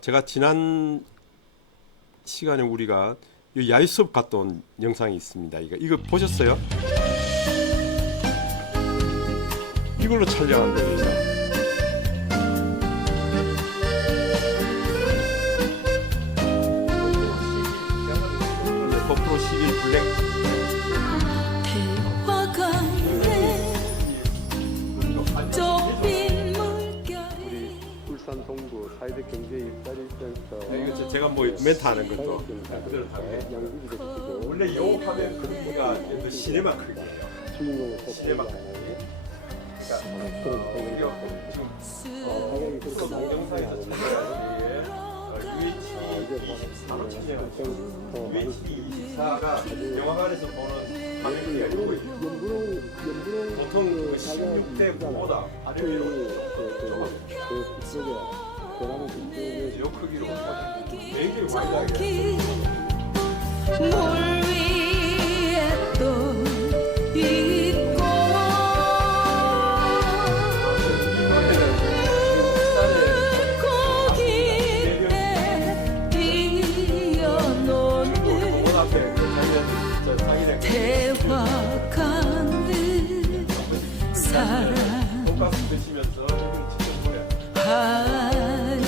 제가 지난 시간에 우리가 이 야외 수업 갔다 온 영상이 있습니다. 이거 보셨어요? 이걸로 촬영한 거예요. 고프로 11 블랙. 울산 동구 사회적 경제 일자리 센터. 이거 제가 뭐 멘트 하는 것도 그대로 양기도 원래 영업하면 크기가 또 시네마 크기예요. 주인공 시네마 크기. 그러니까 우리가 지금 동영상에서 촬영한 UH 산업 촬영 UH 24가 영화관에서 보는 화면이 아니고 보통 16대 9보다 화면이 이 크기로 굉장히 와이드하게 물 위에 또 있고 고기에 뛰어노는 대화가는 사랑 돈가스 드시면서 이걸 직접 보여. 하니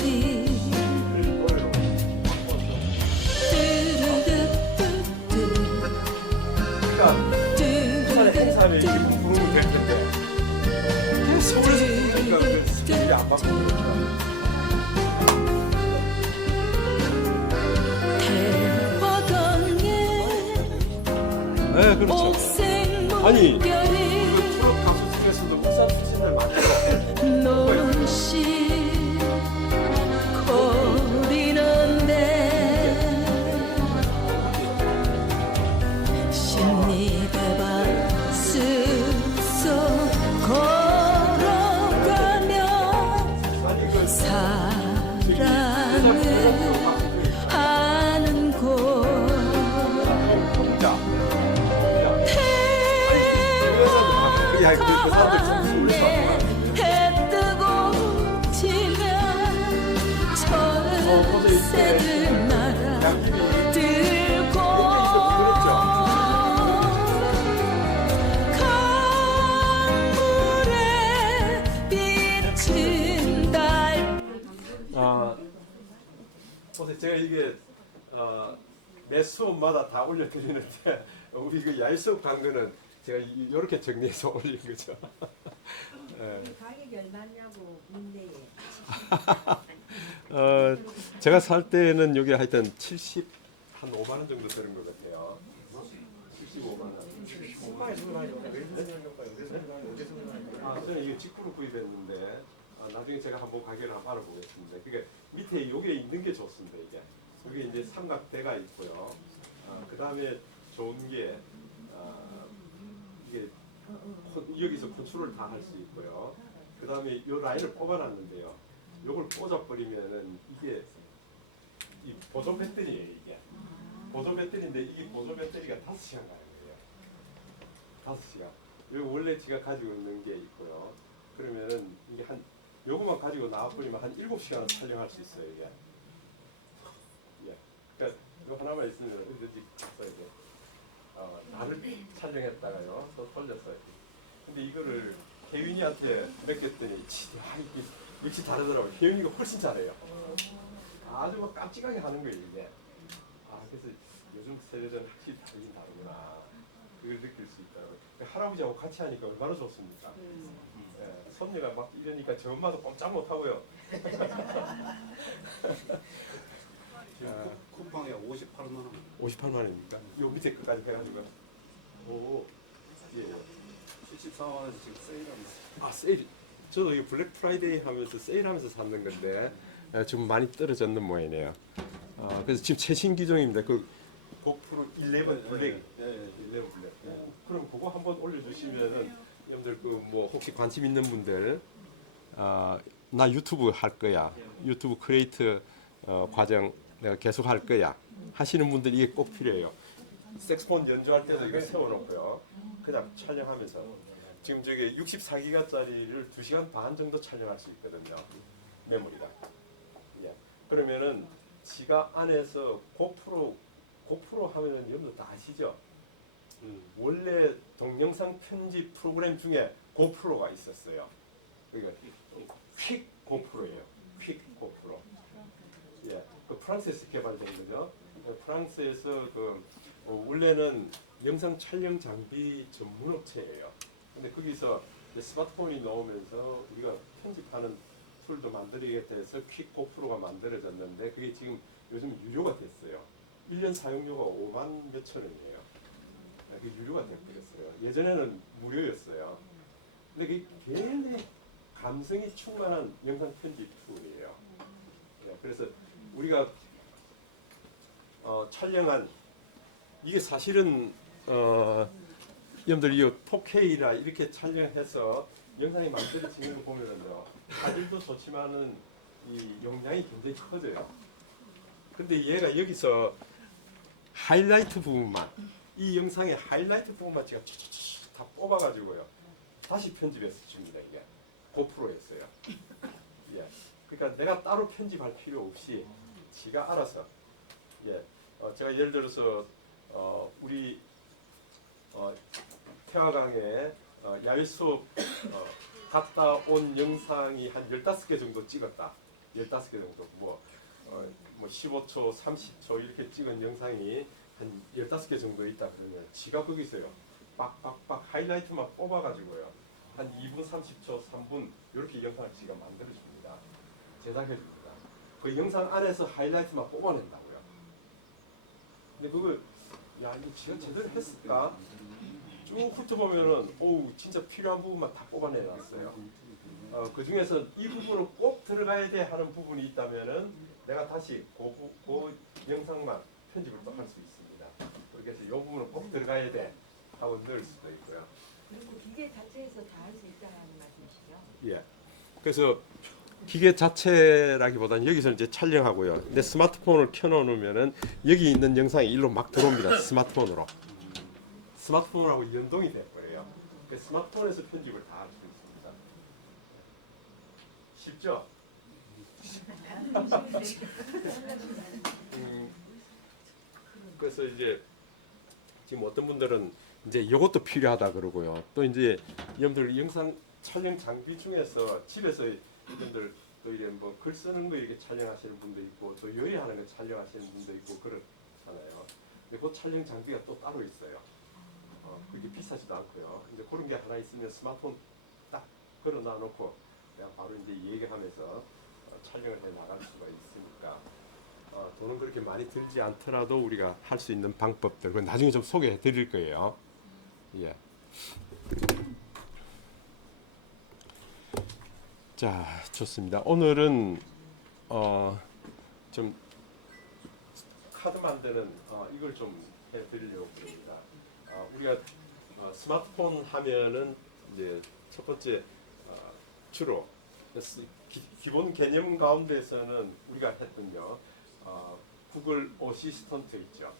그러니까 행사를 이렇게 부르면 될 텐데 서울에서 부르니까 그 스케줄이 안 바뀌니까. 네, 그렇죠. 아니, 트롯 가수 중에서도 국산 출신을 많이 노시 거리는데 십리대밭 숲속 걸어가며 사랑을 하는 곳 야, 그 사람들 참 해 뜨고 지면 철새들 날아 들고 강물에 비친 달 보세요. 제가 이게 매 수업마다 다 올려드리는데 우리 그 야외 수업 강좌는 제가 이렇게 정리해서 올린 거죠. 가격이 얼마냐고 묻네요. 제가 살 때는 여기 하여튼 한 5만 원 정도 되는 것 같아요. 75만 원. 저는 이게 직구로 구입했는데 나중에 제가 한번 가격을 한번 알아보겠습니다. 그게 밑에 여기에 있는 게 좋습니다. 이게 이제 삼각대가 있고요. 그 다음에 좋은 게 이게 여기서 컨트롤 다 할 수 있고요. 그 다음에 이 라인을 뽑아놨는데요. 요걸 꽂아버리면은 이게 이 보조 배터리예요. 이게 보조 배터리인데 이 보조 배터리가 5시간 가는 거예요. 5시간. 요 원래 제가 가지고 있는 게 있고요. 그러면은 이게 요거만 가지고 나와버리면 한 7시간을 촬영할 수 있어요. 이게. 예. 그러니까 요 하나만 있으면 어디든지 써야 돼. 나를 촬영했다가요. 또 돌렸어요. 근데 이거를 혜윤이한테 맡겼더니 역시 다르더라고요. 혜윤이가 훨씬 잘해요. 아주 막 깜찍하게 하는 거예요, 이게. 그래서 요즘 세대들은 확실히 다르긴 다르구나. 그걸 느낄 수 있더라고요. 할아버지하고 같이 하니까 얼마나 좋습니까? 예, 손녀가 막 이러니까 저 엄마도 꼼짝 못하고요. 쿠팡에 58만 원. 58만 원입니까? 요 밑에 끝까지 해가지고. 오, 예. 74만 원 지금 세일합니다. 세일. 저도 이 블랙 프라이데이 하면서 세일하면서 샀는 건데 지금 많이 떨어졌는 모양이네요. 그래서 지금 최신 기종입니다. 그 고프로 11 블랙. 네, 11 블랙. 그럼 그거 한번 올려주시면은 여러분들 그 뭐 혹시 관심 있는 분들 나 유튜브 할 거야. 유튜브 크리에이터 과정 내가 계속 할 거야. 하시는 분들 이게 꼭 필요해요. 색스폰 연주할 때도 이거 세워놓고요. 그다음 촬영하면서 지금 저기 64기가짜리를 2시간 반 정도 촬영할 수 있거든요. 메모리가. 예. 그러면은 지가 안에서 고프로 하면은 여러분들 다 아시죠? 원래 동영상 편집 프로그램 중에 고프로가 있었어요. 그러니까 퀵 고프로예요. 퀵 고프로. 예, 그 프랑스에서 개발된 거죠. 프랑스에서 원래는 영상 촬영 장비 전문 업체예요. 근데 거기서 스마트폰이 나오면서 우리가 편집하는 툴도 만들게 돼서 퀵 고프로가 만들어졌는데 그게 지금 요즘 유료가 됐어요. 1년 사용료가 5만 몇천 원이에요. 그게 유료가 돼버렸어요. 예전에는 무료였어요. 근데 그게 굉장히 감성이 충만한 영상 편집 툴이에요. 예, 그래서 우리가 촬영한 이게 사실은 여러분들 이 4K라 이렇게 촬영해서 영상이 만들어지는 거 보면은요 화질도 좋지만은 이 용량이 굉장히 커져요. 근데 얘가 여기서 하이라이트 부분만 이 영상의 하이라이트 부분만 제가 다 뽑아가지고요 다시 편집해서 줍니다. 이게 고프로였어요. 예, 그러니까 내가 따로 편집할 필요 없이 지가 알아서 예, 제가 예를 들어서 우리 태화강에 야외 수업 갔다 온 영상이 한 15개 정도 찍었다. 15개 정도 뭐 15초, 30초 이렇게 찍은 영상이 한 15개 정도 있다 그러면 지가 거기서요. 빡빡빡 하이라이트만 뽑아가지고요. 한 2분 30초, 3분 이렇게 영상을 지가 만들어줍니다. 제작해줍니다. 그 영상 안에서 하이라이트만 뽑아낸다고요. 근데 그걸 야 이거 지가 제대로 했을까? 쭉 훑어보면은 오우 진짜 필요한 부분만 다 뽑아내놨어요. 그 중에서 이 부분은 꼭 들어가야 돼 하는 부분이 있다면은 내가 다시 그 영상만 편집을 또 할 수 있습니다. 그렇게 해서 이 부분은 꼭 들어가야 돼 하고 넣을 수도 있고요. 그리고 기계 자체에서 다 할 수 있다는 말씀이시죠? 예. 그래서 기계 자체라기보다는 여기서 이제 촬영하고요. 근데 스마트폰을 켜놓으면은 여기 있는 영상이 일로 막 들어옵니다. 스마트폰으로. 스마트폰하고 연동이 될 거예요. 그 스마트폰에서 편집을 다 할 수 있습니다. 쉽죠? 그래서 이제 지금 어떤 분들은 이제 이것도 필요하다 그러고요. 또 이제 여러분들 영상 촬영 장비 중에서 집에서 여러분들 또 이래 뭐 글 쓰는 거 이렇게 촬영하시는 분도 있고 또 요리하는 거 촬영하시는 분도 있고 그렇잖아요. 근데 그 촬영 장비가 또 따로 있어요. 그게 비싸지도 않고요. 이제 그런 게 하나 있으면 스마트폰 딱 걸어 놔놓고 그냥 바로 이제 얘기하면서 촬영을 해 나갈 수가 있으니까 돈은 그렇게 많이 들지 않더라도 우리가 할 수 있는 방법들 그건 나중에 좀 소개해 드릴 거예요. 예. 자, 좋습니다. 오늘은 좀 카드 만드는 이걸 좀 해드리려고 합니다. 우리가 스마트폰 하면은 이제 첫 번째 주로 기본 개념 가운데서는 우리가 했던요. 구글 어시스턴트 있죠.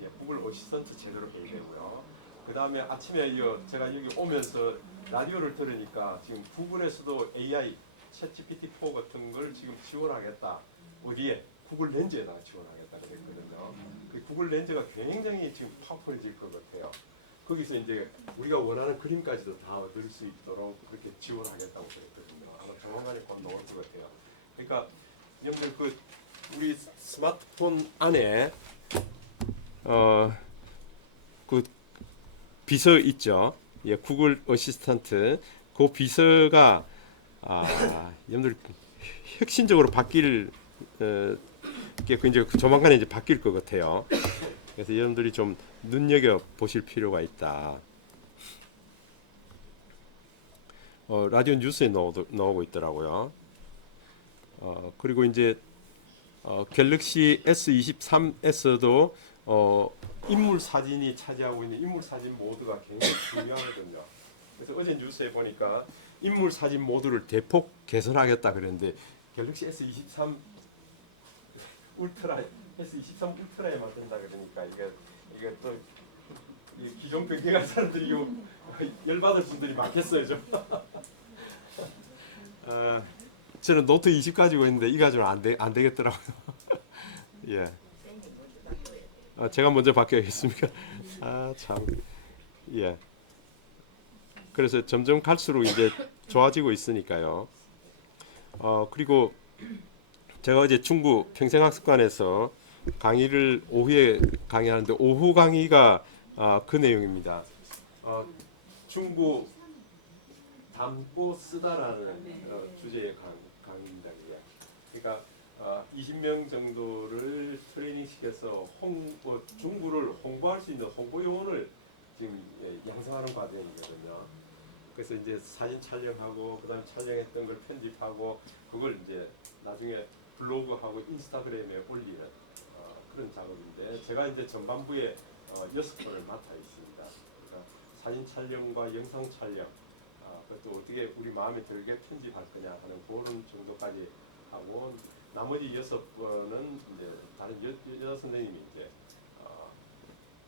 예, 구글 어시스턴트 제대로 해야 되고요. 그 다음에 아침에 제가 여기 오면서 라디오를 들으니까 지금 구글에서도 AI, 챗GPT4 같은 걸 지금 지원하겠다. 어디에? 구글 렌즈에다가 지원하겠다 그랬거든요. 그 구글 렌즈가 굉장히 지금 파워풀해질 것 같아요. 거기서 이제 우리가 원하는 그림까지도 다 얻을 수 있도록 그렇게 지원하겠다고 그랬거든요. 아마 조만간에 곧 나올 것 같아요. 그러니까 여러분들 우리 스마트폰 안에 그 비서 있죠. 예, 구글 어시스턴트. 그 비서가 여러분들 혁신적으로 바뀔 게 이제 조만간에 이제 바뀔 것 같아요. 그래서 여러분들이 좀 눈여겨 보실 필요가 있다. 라디오 뉴스에 나오고 있더라고요. 그리고 이제 갤럭시 S23에서도 인물 사진이 차지하고 있는 인물 사진 모드가 굉장히 중요하거든요. 그래서 어제 뉴스에 보니까 인물 사진 모드를 대폭 개선하겠다 그랬는데 갤럭시 S23 울트라 S23 울트라에 맞춘다 그러니까 이게 또 기존 변경한 사람들이 열받을 분들이 많겠어요 좀. 저는 노트 20 가지고 있는데 이 가지고는 안 되겠더라고요. 예. 제가 먼저 바뀌어야겠습니까? 아, 참. 예. 그래서 점점 갈수록 이제 좋아지고 있으니까요. 그리고 제가 어제 중구 평생학습관에서 강의를 오후에 강의하는데 오후 강의가 그 내용입니다. 중구 담고 쓰다라는 주제의 강의입니다. 이게. 그러니까 20명 정도를 트레이닝 시켜서 중구를 홍보할 수 있는 홍보 요원을 지금 양성하는 과정이거든요. 그래서 이제 사진 촬영하고 그다음 촬영했던 걸 편집하고 그걸 이제 나중에 블로그하고 인스타그램에 올리는 그런 작업인데 제가 이제 전반부에 6건을 맡아 있습니다. 그러니까 사진 촬영과 영상 촬영 그것도 어떻게 우리 마음에 들게 편집할 거냐 하는 그런 정도까지 하고 나머지 6건은 이제 다른 여자 선생님이 이제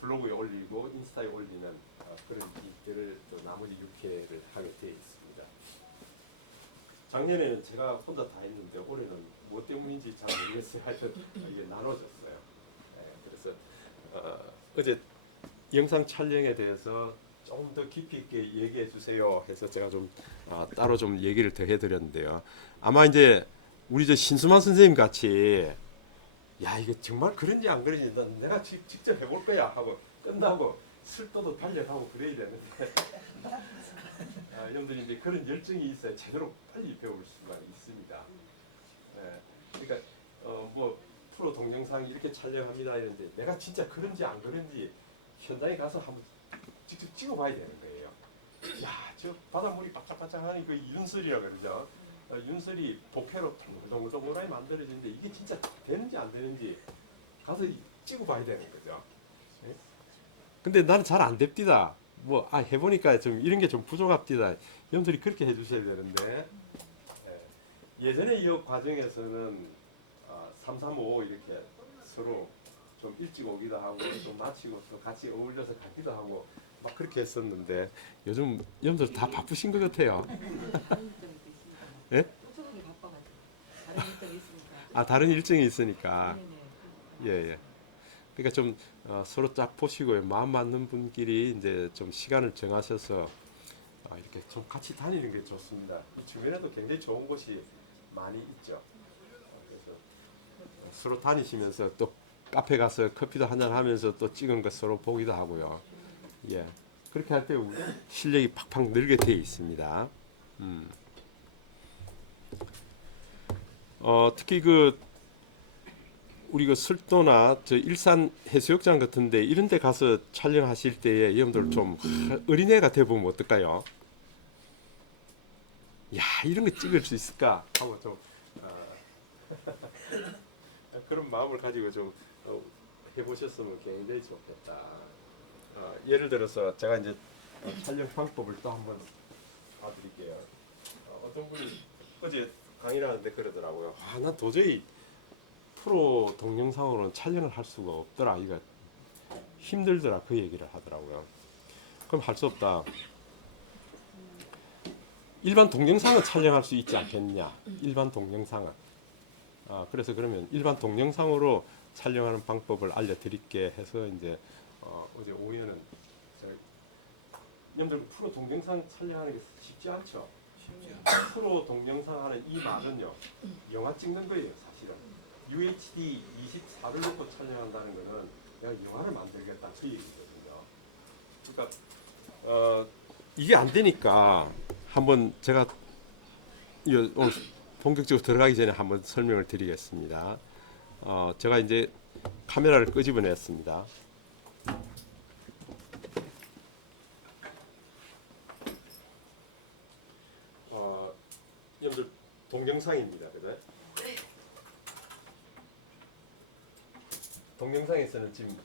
블로그에 올리고 인스타에 올리는 그런 일들을 또 나머지 6회를 하게 되어 있습니다. 작년에는 제가 혼자 다 했는데 올해는 뭐 때문인지 잘 모르겠어요. 하여튼 이게 나눠졌어요. 그래서 어제 영상 촬영에 대해서 좀 더 깊이 있게 얘기해 주세요 해서 제가 좀 따로 좀 얘기를 더 해드렸는데요. 아마 이제 우리 저 신수만 선생님 같이 야 이거 정말 그런지 안 그런지 난 내가 직접 해볼 거야 하고 끝나고 슬도도 달려가고 그래야 되는데 여러분들이 이제 그런 열정이 있어야 제대로 빨리 배울 수가 있습니다. 그러니까 뭐 프로 동영상 이렇게 촬영합니다 이런데 내가 진짜 그런지 안 그런지 현장에 가서 한번 직접 찍어봐야 되는 거예요. 야, 저 바닷물이 바짝바짝하니 그 윤설이라 그러죠. 윤설이 보패로 동글동글하게 만들어지는데 이게 진짜 되는지 안 되는지 가서 찍어봐야 되는 거죠. 근데 나는 잘 안 됩디다. 뭐 해보니까 좀 이런 게 좀 부족합디다. 여러분들이 그렇게 해주셔야 되는데 예전에 이 과정에서는 3, 3, 5 이렇게 서로 좀 일찍 오기도 하고 좀 마치고 또 같이 어울려서 가기도 하고 막 그렇게 했었는데 요즘 여러분들 다 바쁘신 것 같아요. 예? 다른 일정이 있으니까. 예. 그러니까 좀 서로 짝 보시고 마음 맞는 분끼리 이제 좀 시간을 정하셔서 이렇게 좀 같이 다니는 게 좋습니다. 이 주변에도 굉장히 좋은 곳이 많이 있죠. 그래서 서로 다니시면서 또 카페 가서 커피도 한잔 하면서 또 찍은 거 서로 보기도 하고요. 예. 그렇게 할 때 실력이 팍팍 늘게 되어 있습니다. 특히 우리 설도나 저 일산 해수욕장 같은데 이런 데 가서 촬영하실 때에 여러분들 좀 어린애 같아 보면 어떨까요? 야, 이런 거 찍을 수 있을까 하고 좀 그런 마음을 가지고 좀 해보셨으면 굉장히 좋겠다. 예를 들어서 제가 이제 촬영 방법을 또 한번 봐드릴게요. 어떤 분이 어제 강의를 하는데 그러더라고요. 나 도저히 프로 동영상으로는 촬영을 할 수가 없더라. 이거 힘들더라. 그 얘기를 하더라고요. 그럼 할 수 없다. 일반 동영상은 촬영할 수 있지 않겠냐. 일반 동영상은. 그래서 그러면 일반 동영상으로 촬영하는 방법을 알려드릴게 해서 이제 어제 오후에는 여러분들 프로 동영상 촬영하는 게 쉽지 않죠. 프로 동영상 하는 이 말은요 영화 찍는 거예요. 사실은 UHD 24를 놓고 촬영한다는 거는 내가 영화를 만들겠다 그 얘기거든요. 그러니까 이게 안 되니까 한번 제가 오늘 본격적으로 들어가기 전에 한번 설명을 드리겠습니다. 제가 이제 카메라를 끄집어냈습니다. 여러분들 동영상입니다. 그죠? 동영상에서는 지금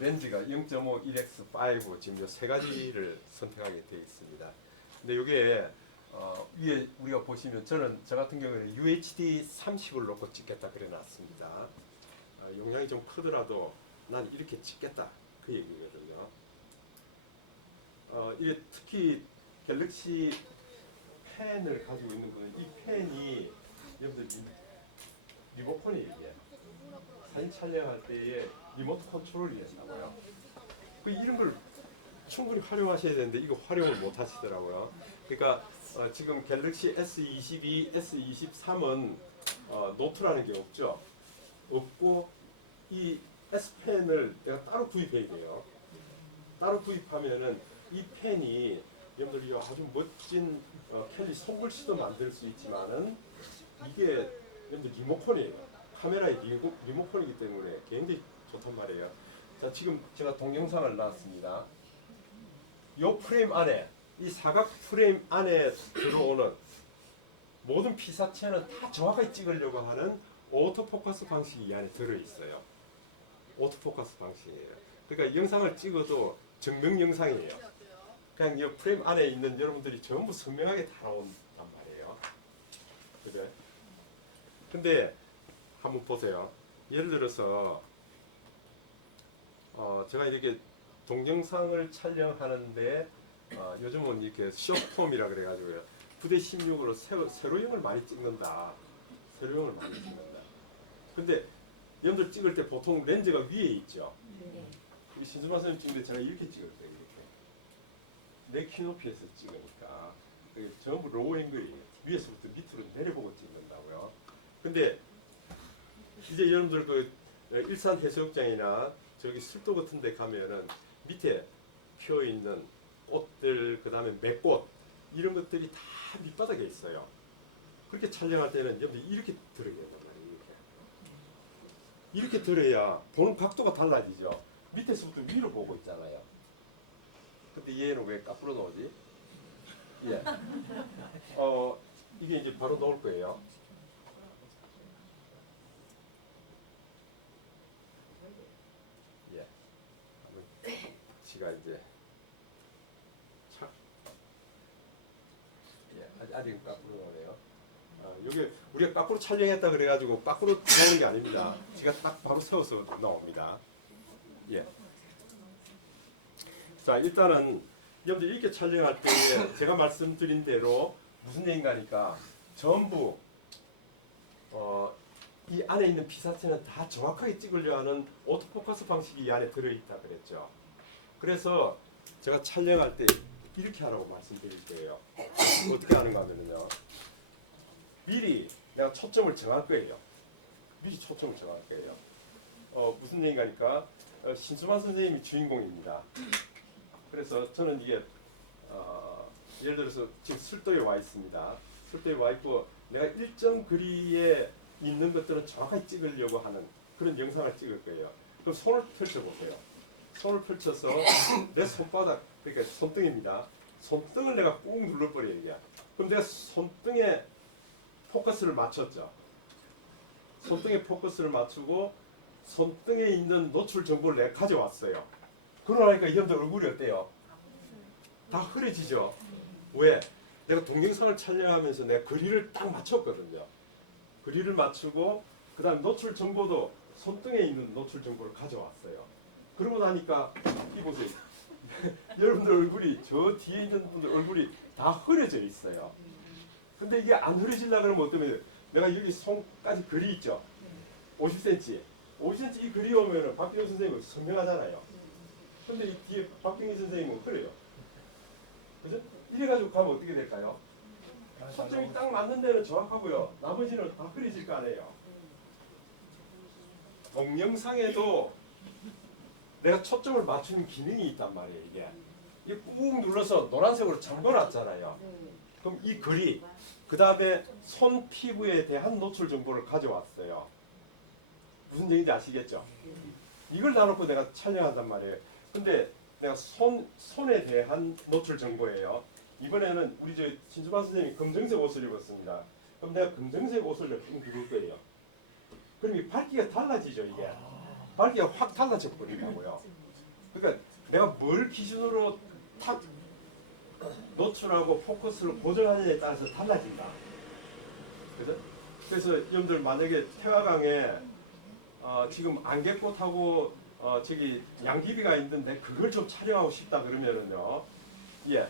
렌즈가 0.5, 1x5 지금 요 세 가지를 선택하게 되어 있습니다. 근데 이게 위에 우리가 보시면 저 같은 경우에는 UHD 30을 놓고 찍겠다 그래 놨습니다. 용량이 좀 크더라도 난 이렇게 찍겠다 그 얘기거든요. 이게 특히 갤럭시 펜을 가지고 있는 분은 이 펜이 여러분들 리모컨이 이게 사진 촬영할 때에 리모트 컨트롤이 된다고요. 그 이런 걸 충분히 활용하셔야 되는데 이거 활용을 못 하시더라고요. 그러니까 지금 갤럭시 S22, S23은 노트라는 게 없죠. 없고 이 S펜을 내가 따로 구입해야 돼요. 따로 구입하면은 이 펜이 여러분들이 아주 멋진 캘리 손글씨도 만들 수 있지만은 이게 여러분들 리모컨이에요. 카메라의 리모컨이기 때문에 굉장히 좋단 말이에요. 자, 지금 제가 동영상을 놨습니다. 이 프레임 안에, 이 사각 프레임 안에 들어오는 모든 피사체는 다 정확하게 찍으려고 하는 오토포커스 방식이 이 안에 들어있어요. 오토포커스 방식이에요. 그러니까 영상을 찍어도 증명 영상이에요. 그냥 이 프레임 안에 있는 여러분들이 전부 선명하게 다 나온단 말이에요. 그래? 근데 한번 보세요. 예를 들어서 제가 이렇게 동영상을 촬영하는데 요즘은 이렇게 쇼폼이라 그래가지고요. 9:16으로 세로형을 많이 찍는다. 세로형을 많이 찍는다. 근데 여러분들 찍을 때 보통 렌즈가 위에 있죠. 이 신수만 선생님 찍는데 제가 이렇게 찍을 거예요. 이렇게 내 키높이에서 찍으니까 전부 로우 앵글이 위에서부터 밑으로 내려보고 찍는다고요. 근데 이제 여러분들 그 일산 해수욕장이나 저기 술도 같은 데 가면은 밑에 피어 있는 꽃들, 그 다음에 맥꽃 이런 것들이 다 밑바닥에 있어요. 그렇게 촬영할 때는 여러분들 이렇게 들어야 된단 말이에요. 이렇게 들어야 보는 각도가 달라지죠. 밑에서부터 위로 보고 있잖아요. 근데 얘는 왜 까불어 나오지? 예. 이게 이제 바로 나올 거예요. 예. 지가 이제 아직 까불어 나오네요. 여기 우리가 까불어 촬영했다 그래가지고 까불어 나오는 게 아닙니다. 제가 딱 바로 세워서 나옵니다. 예. 자, 일단은 여러분들 이렇게 촬영할 때 제가 말씀드린 대로 무슨 얘기인가니까 전부 이 안에 있는 피사체는 다 정확하게 찍으려 하는 오토포커스 방식이 이 안에 들어있다 그랬죠. 그래서 제가 촬영할 때 이렇게 하라고 말씀드릴 거예요. 어떻게 하는가 하면요. 미리 내가 초점을 정할 거예요. 미리 초점을 정할 거예요. 무슨 얘기인가니까 신수만 선생님이 주인공입니다. 그래서 저는 이게 예를 들어서 지금 술도에 와 있습니다. 술도에 와 있고 내가 일정 거리에 있는 것들은 정확하게 찍으려고 하는 그런 영상을 찍을 거예요. 그럼 손을 펼쳐 보세요. 손을 펼쳐서 내 손바닥, 그러니까 손등입니다. 손등을 내가 꾹 눌러버려요. 이게. 그럼 내가 손등에 포커스를 맞췄죠. 손등에 포커스를 맞추고 손등에 있는 노출 정보를 내가 가져왔어요. 그러니까 이 형들 얼굴이 어때요? 다 흐려지죠. 왜? 내가 동영상을 촬영하면서 내가 거리를 딱 맞췄거든요. 거리를 맞추고 그 다음 노출 정보도 손등에 있는 노출 정보를 가져왔어요. 그러고 나니까 이 보세요. 여러분들 얼굴이 저 뒤에 있는 분들 얼굴이 다 흐려져 있어요. 근데 이게 안 흐려지려고 그러면 어떠면 내가 여기 손까지 거리 있죠. 50cm. 50cm 이 거리 오면은 박경희 선생님은 선명하잖아요. 근데 이 뒤에 박경희 선생님은 흐려요. 그죠? 이래가지고 가면 어떻게 될까요? 초점이 딱 맞는 데는 정확하고요. 나머지는 다 흐려질 거 아니에요. 동영상에도 내가 초점을 맞추는 기능이 있단 말이에요. 이게 꾹 눌러서 노란색으로 잠궈놨잖아요. 그럼 이 거리, 그 다음에 손 피부에 대한 노출 정보를 가져왔어요. 무슨 얘기인지 아시겠죠? 이걸 놔놓고 내가 촬영한단 말이에요. 근데 내가 손에 대한 노출 정보예요. 이번에는 우리 저 신주만 선생님이 검정색 옷을 입었습니다. 그럼 내가 검정색 옷을 쭉 누를 거예요. 그럼 이 밝기가 달라지죠, 이게. 밝기가 확 달라져 버리더라고요. 그러니까 내가 뭘 기준으로 탁 노출하고 포커스를 고정하느냐에 따라서 달라진다. 그죠? 그래서 여러분들 만약에 태화강에 지금 안개꽃하고 저기 양귀비가 있는데 그걸 좀 촬영하고 싶다 그러면은요. 예.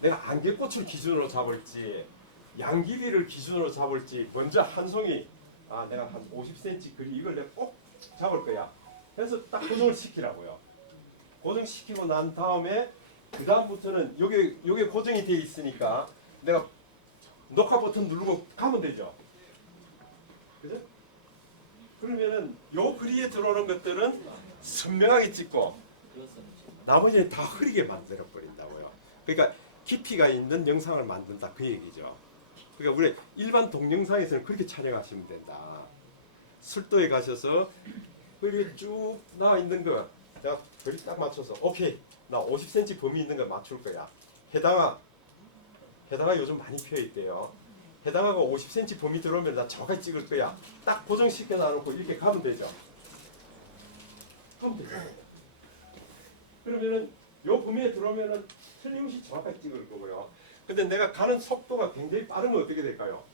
내가 안개꽃을 기준으로 잡을지 양 길이를 기준으로 잡을지 먼저 한 송이 내가 한 50cm 거리 이걸 내가 꼭 잡을 거야. 그래서 딱 고정을 시키라고요. 고정시키고 난 다음에 그 다음부터는 요게 고정이 돼 있으니까 내가 녹화 버튼 누르고 가면 되죠. 그죠? 그러면은 요 거리에 들어오는 것들은 선명하게 찍고 나머지는 다 흐리게 만들어 버린다고요. 그러니까 깊이가 있는 영상을 만든다 그 얘기죠. 그러니까 우리 일반 동영상에서는 그렇게 촬영하시면 된다. 술도에 가셔서 이렇게 쭉 나와 있는 거 내가 거리 딱 맞춰서 오케이 나 50cm 범위 있는 거 맞출 거야. 해당아 요즘 많이 펴 있대요. 해당하가 50cm 범위 들어오면 나 정확하게 찍을 거야. 딱 고정시켜 놔놓고 이렇게 가면 되죠. 하면 되죠. 그러면은 요 범위에 들어오면은 틀림없이 정확하게 찍을 거고요. 근데 내가 가는 속도가 굉장히 빠르면 어떻게 될까요?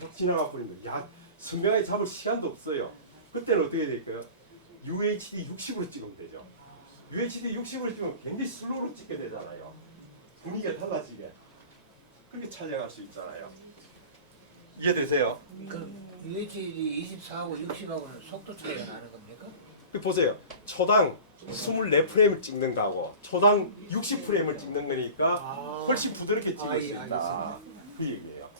확 지나가 버리면 야 선명하게 잡을 시간도 없어요. 그때는 어떻게 될까요? UHD 60으로 찍으면 되죠. UHD 60으로 찍으면 굉장히 슬로우로 찍게 되잖아요. 분위기가 달라지게. 그렇게 촬영할 수 있잖아요. 이해되세요? 그 UHD 24하고 60하고는 속도 차이가 나는 겁니까? 보세요. 초당 24프레임을 찍는 거하고 초당 60프레임을 찍는 거니까 훨씬 부드럽게 찍을 수 예, 있다. 그 얘기예요.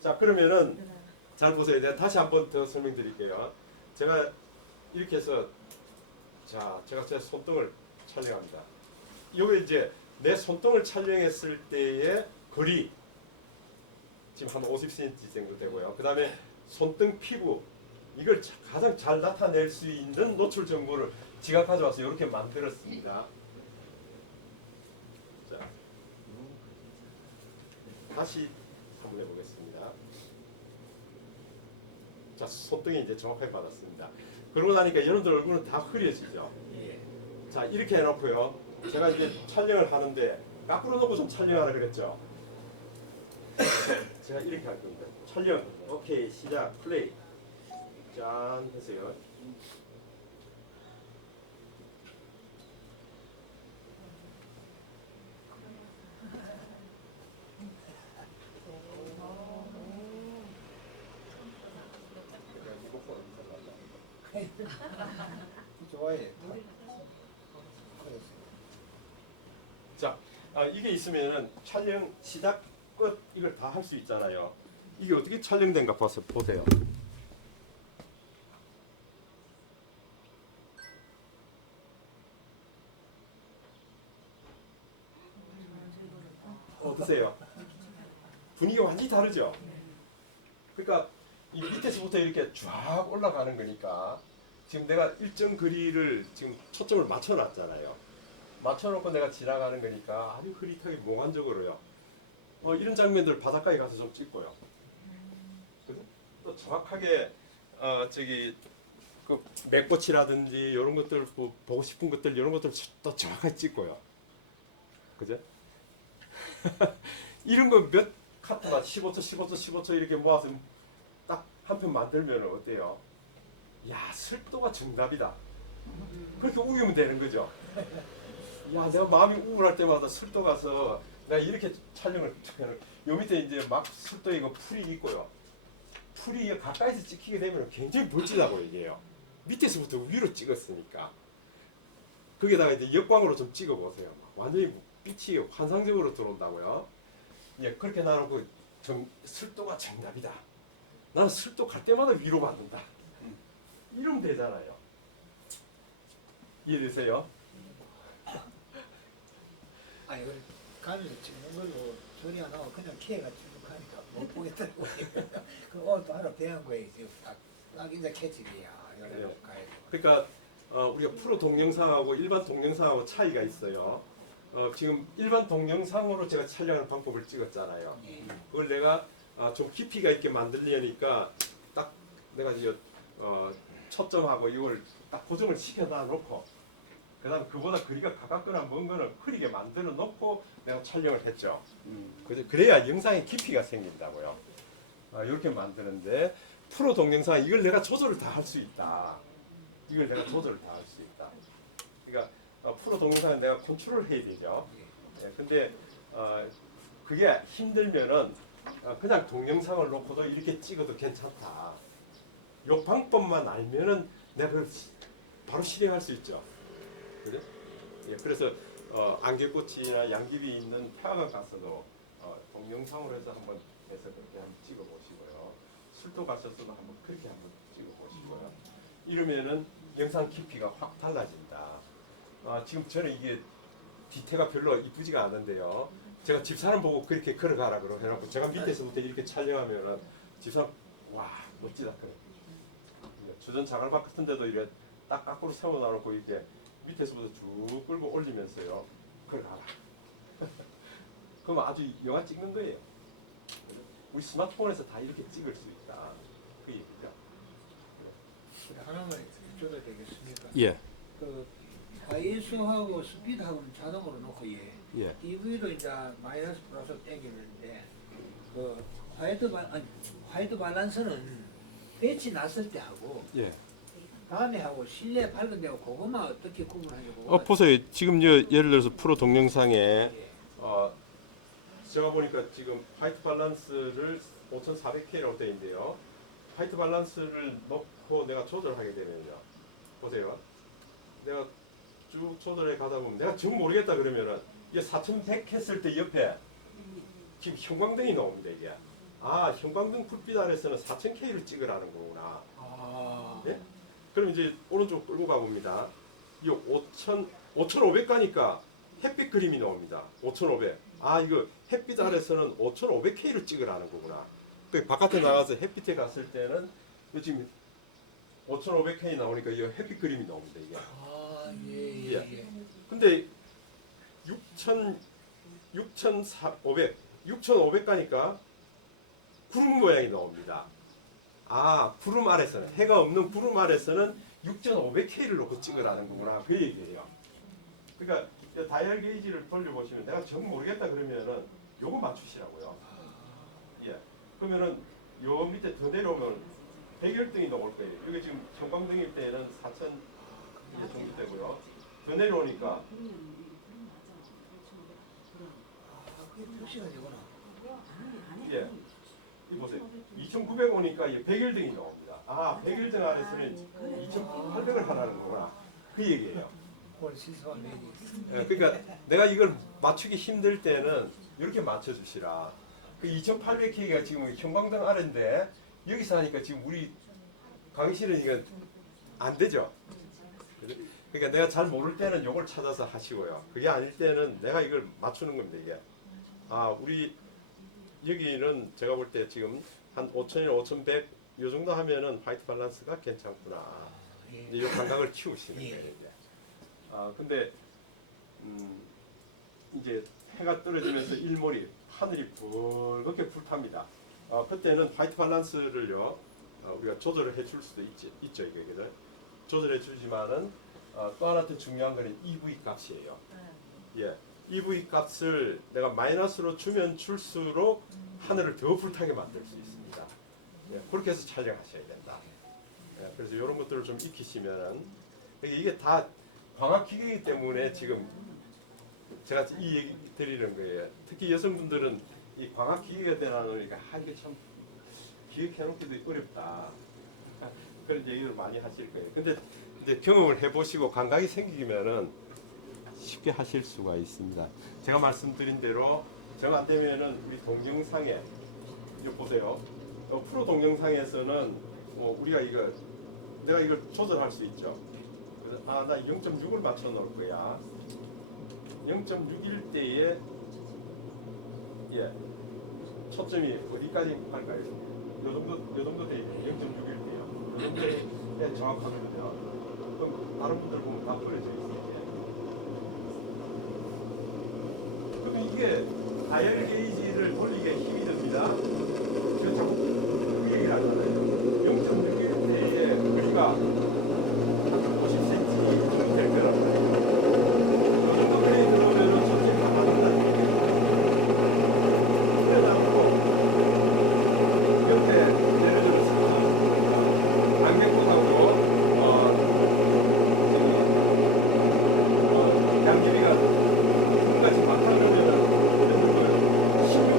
자 그러면은 잘 보세요. 내가 다시 한 번 더 설명드릴게요. 제가 이렇게 해서 제가 제 손등을 촬영합니다. 요게 이제 내 손등을 촬영했을 때의 거리 지금 한 50cm 정도 되고요. 그 다음에 손등 피부 이걸 가장 잘 나타낼 수 있는 노출 정보를 제가 가져와서 이렇게 만들었습니다. 자, 다시 한번 해보겠습니다. 자, 손등이 이제 정확하게 받았습니다. 그러고 나니까 여러분들 얼굴은 다 흐려지죠. 자, 이렇게 해놓고요. 제가 이제 촬영을 하는데 거꾸로 놓고 좀 촬영하라 그랬죠. 제가 이렇게 할 겁니다. 촬영. 오케이, 시작. 플레이. 짠 하세요. 좋아해. 자, 이게 있으면은 촬영 시작 끝 이걸 다 할 수 있잖아요. 이게 어떻게 촬영된가 보세요. 어떠세요? 분위기가 완전히 다르죠? 그러니까 이 밑에서부터 이렇게 쫙 올라가는 거니까 지금 내가 일정 거리를 지금 초점을 맞춰놨잖아요. 맞춰놓고 내가 지나가는 거니까 아주 흐릿하게 몽환적으로요. 이런 장면들 바닷가에 가서 좀 찍고요. 그죠? 또 정확하게 그 맥꽃이라든지 이런 것들 보고 싶은 것들 이런 것들 또 정확하게 찍고요. 그죠? 이런 거 몇 카트나 15초 이렇게 모아서 딱 한 편 만들면 어때요? 야, 설도가 정답이다. 그렇게 우기면 되는 거죠. 야, 내가 마음이 우울할 때마다 설도 가서 내가 이렇게 촬영을 요 밑에 이제 막 설도에 이거 풀이 있고요. 풀이 가까이서 찍히게 되면 굉장히 멋지다고 얘기해요. 밑에서부터 위로 찍었으니까. 거기다가 이제 역광으로 좀 찍어 보세요. 완전히 빛이 환상적으로 들어온다고요. 예, 그렇게 나놓고 설도가 정답이다. 나는 설도 갈 때마다 위로 받는다. 이러면 되잖아요. 이해되세요? 아니 그 가면서 찍는 걸로 소리 안 나고 그냥 키에가 쭉 하니까 못 보겠다고. 그 오늘 또 하나 배운 거예요. 지금 딱 이제 캐치기야. 네. 이래 가야 돼. 그러니까 우리가 프로 동영상하고 일반 동영상하고 차이가 있어요. 지금 일반 동영상으로 제가 촬영하는 방법을 찍었잖아요. 예. 그걸 내가 좀 깊이가 있게 만들려니까 딱 내가 이제 초점하고 이걸 딱 고정을 시켜놔 놓고 그다음 그보다 거리가 가깝거나 먼 거는 흐리게 만들어 놓고 내가 촬영을 했죠. 그래야 영상의 깊이가 생긴다고요. 이렇게 만드는데 프로 동영상 이걸 내가 조절을 다 할 수 있다. 이걸 내가 조절을 다 할 수 있다. 그러니까 프로 동영상은 내가 컨트롤을 해야 되죠. 근데 그게 힘들면은 그냥 동영상을 놓고도 이렇게 찍어도 괜찮다. 요 방법만 알면은 내가 그걸 바로 실행할 수 있죠. 그죠? 예, 그래서 안개꽃이나 양귀비 있는 태화강 가서도 동영상으로 해서 한번 해서 그렇게 한번 찍어보시고요. 술도 가셔서도 한번 그렇게 한번 찍어보시고요. 이러면은 영상 깊이가 확 달라진다. 지금 저는 이게 디테가 별로 이쁘지가 않은데요. 제가 집사람 보고 그렇게 걸어가라 그러고 해놓고 제가 밑에서부터 이렇게 촬영하면은 집사람 와 멋지다 그래. 주전 자갈밭 같은 데도 이렇게 딱 거꾸로 세워놔놓고 이렇게 밑에서부터 쭉 끌고 올리면서요 걸어가라. 그럼 아주 영화 찍는 거예요. 우리 스마트폰에서 다 이렇게 찍을 수 있다. 그 얘기죠. 하나만 여쭤도 되겠습니까? 예. 그 ISO하고 스피드하고는 자동으로 놓고 예. EV로 이제 마이너스 플러스 땡기는데 그 화이트 밸런스는 배치 났을 때 하고 예. 다음에 하고 실내 밝은 데하고 그것만 어떻게 구분하냐고. 보세요. 지금 예를 들어서 프로 동영상에 제가 보니까 지금 화이트 밸런스를 5400K라고 되어 있는데요. 화이트 밸런스를 넣고 내가 조절하게 되면요. 보세요. 내가 쭉 조절해 가다 보면 내가 정 모르겠다 그러면은 이게 4100 했을 때 옆에 지금 형광등이 나옵니다. 이게. 형광등 불빛 아래서는 4000K를 찍으라는 거구나. 네? 그럼 이제 오른쪽 끌고 가봅니다. 이 5500 가니까 햇빛 그림이 나옵니다. 5500. 이거 햇빛 아래서는 5500K를 찍으라는 거구나. 그 바깥에 나가서 햇빛에 갔을 때는 지금 5500K 나오니까 이 햇빛 그림이 나옵니다. 이게. 예. 근데 6500 가니까 구름 모양이 나옵니다. 구름 아래서는 해가 없는 구름 아래서는 6500K를 놓고 찍으라는 거구나. 그 얘기예요. 그러니까 다이얼 게이지를 돌려보시면 내가 정 모르겠다 그러면은 요거 맞추시라고요. 예. 그러면은 요 밑에 더 내려오면 백열등이 나올 거예요. 이게 지금 형광등일 때는 4000 정도 되고요. 더 내려오니까 표시가 예. 이 보세요. 2900 오니까 100일등이 나옵니다. 100일등 아래서는 2800을 하라는 거구나. 그 얘기예요. 오늘 실수한 얘기. 예, 그러니까 내가 이걸 맞추기 힘들 때는 이렇게 맞춰주시라. 그 2800K가 지금 형광등 아래인데 여기서 하니까 지금 우리 강의실은 이건 안 되죠. 그러니까 내가 잘 모를 때는 이걸 찾아서 하시고요. 그게 아닐 때는 내가 이걸 맞추는 겁니다. 이게. 우리 여기는 제가 볼 때 지금 한 5000이나 5100 요 정도 하면은 화이트 밸런스가 괜찮구나. 이제 이 감각을 키우시는 거예요. 이제. 근데 이제 해가 떨어지면서 일몰이 하늘이 붉게 불탑니다. 그때는 화이트 밸런스를요 우리가 조절을 해줄 수도 있죠. 이거를 조절해 주지만은 또 하나 더 중요한 거는 EV 값이에요. 예. EV 값을 내가 마이너스로 주면 줄수록 하늘을 더 불타게 만들 수 있습니다. 예, 그렇게 해서 촬영하셔야 된다. 예, 그래서 이런 것들을 좀 익히시면은 이게 다 광학 기계이기 때문에 지금 제가 이 얘기 드리는 거예요. 특히 여성분들은 이 광학 기계가 되나니까 이게 참 기획해놓기도 어렵다. 그런 얘기를 많이 하실 거예요. 근데 이제 경험을 해보시고 감각이 생기면은 쉽게 하실 수가 있습니다. 제가 말씀드린 대로 정 안 되면은 우리 동영상에 이거 보세요. 프로 동영상에서는 우리가 내가 이걸 조절할 수 있죠. 그래서 나 0.6을 맞춰 놓을 거야. 0.6일 때에 초점이 어디까지 할까요? 요 정도 돼 있네요. 0.6일 때요. 요 정도에 정확하거든요. 그럼 다른 분들 보면 다 버려져 있어요. 그러면 이게 다이얼 게이지를 돌리기에 힘이 듭니다. 저 자꾸 그 얘기를 하잖아요. 0.6일 때에 우리가 50cm 정도 될 거란 말이에요. 이 정도 그래 들어오면 전체 다 맞는다는 얘기예요. 그래가지고 옆에 예를 들어서 안개꽃하고 양귀비가 끝까지 막하려면 10년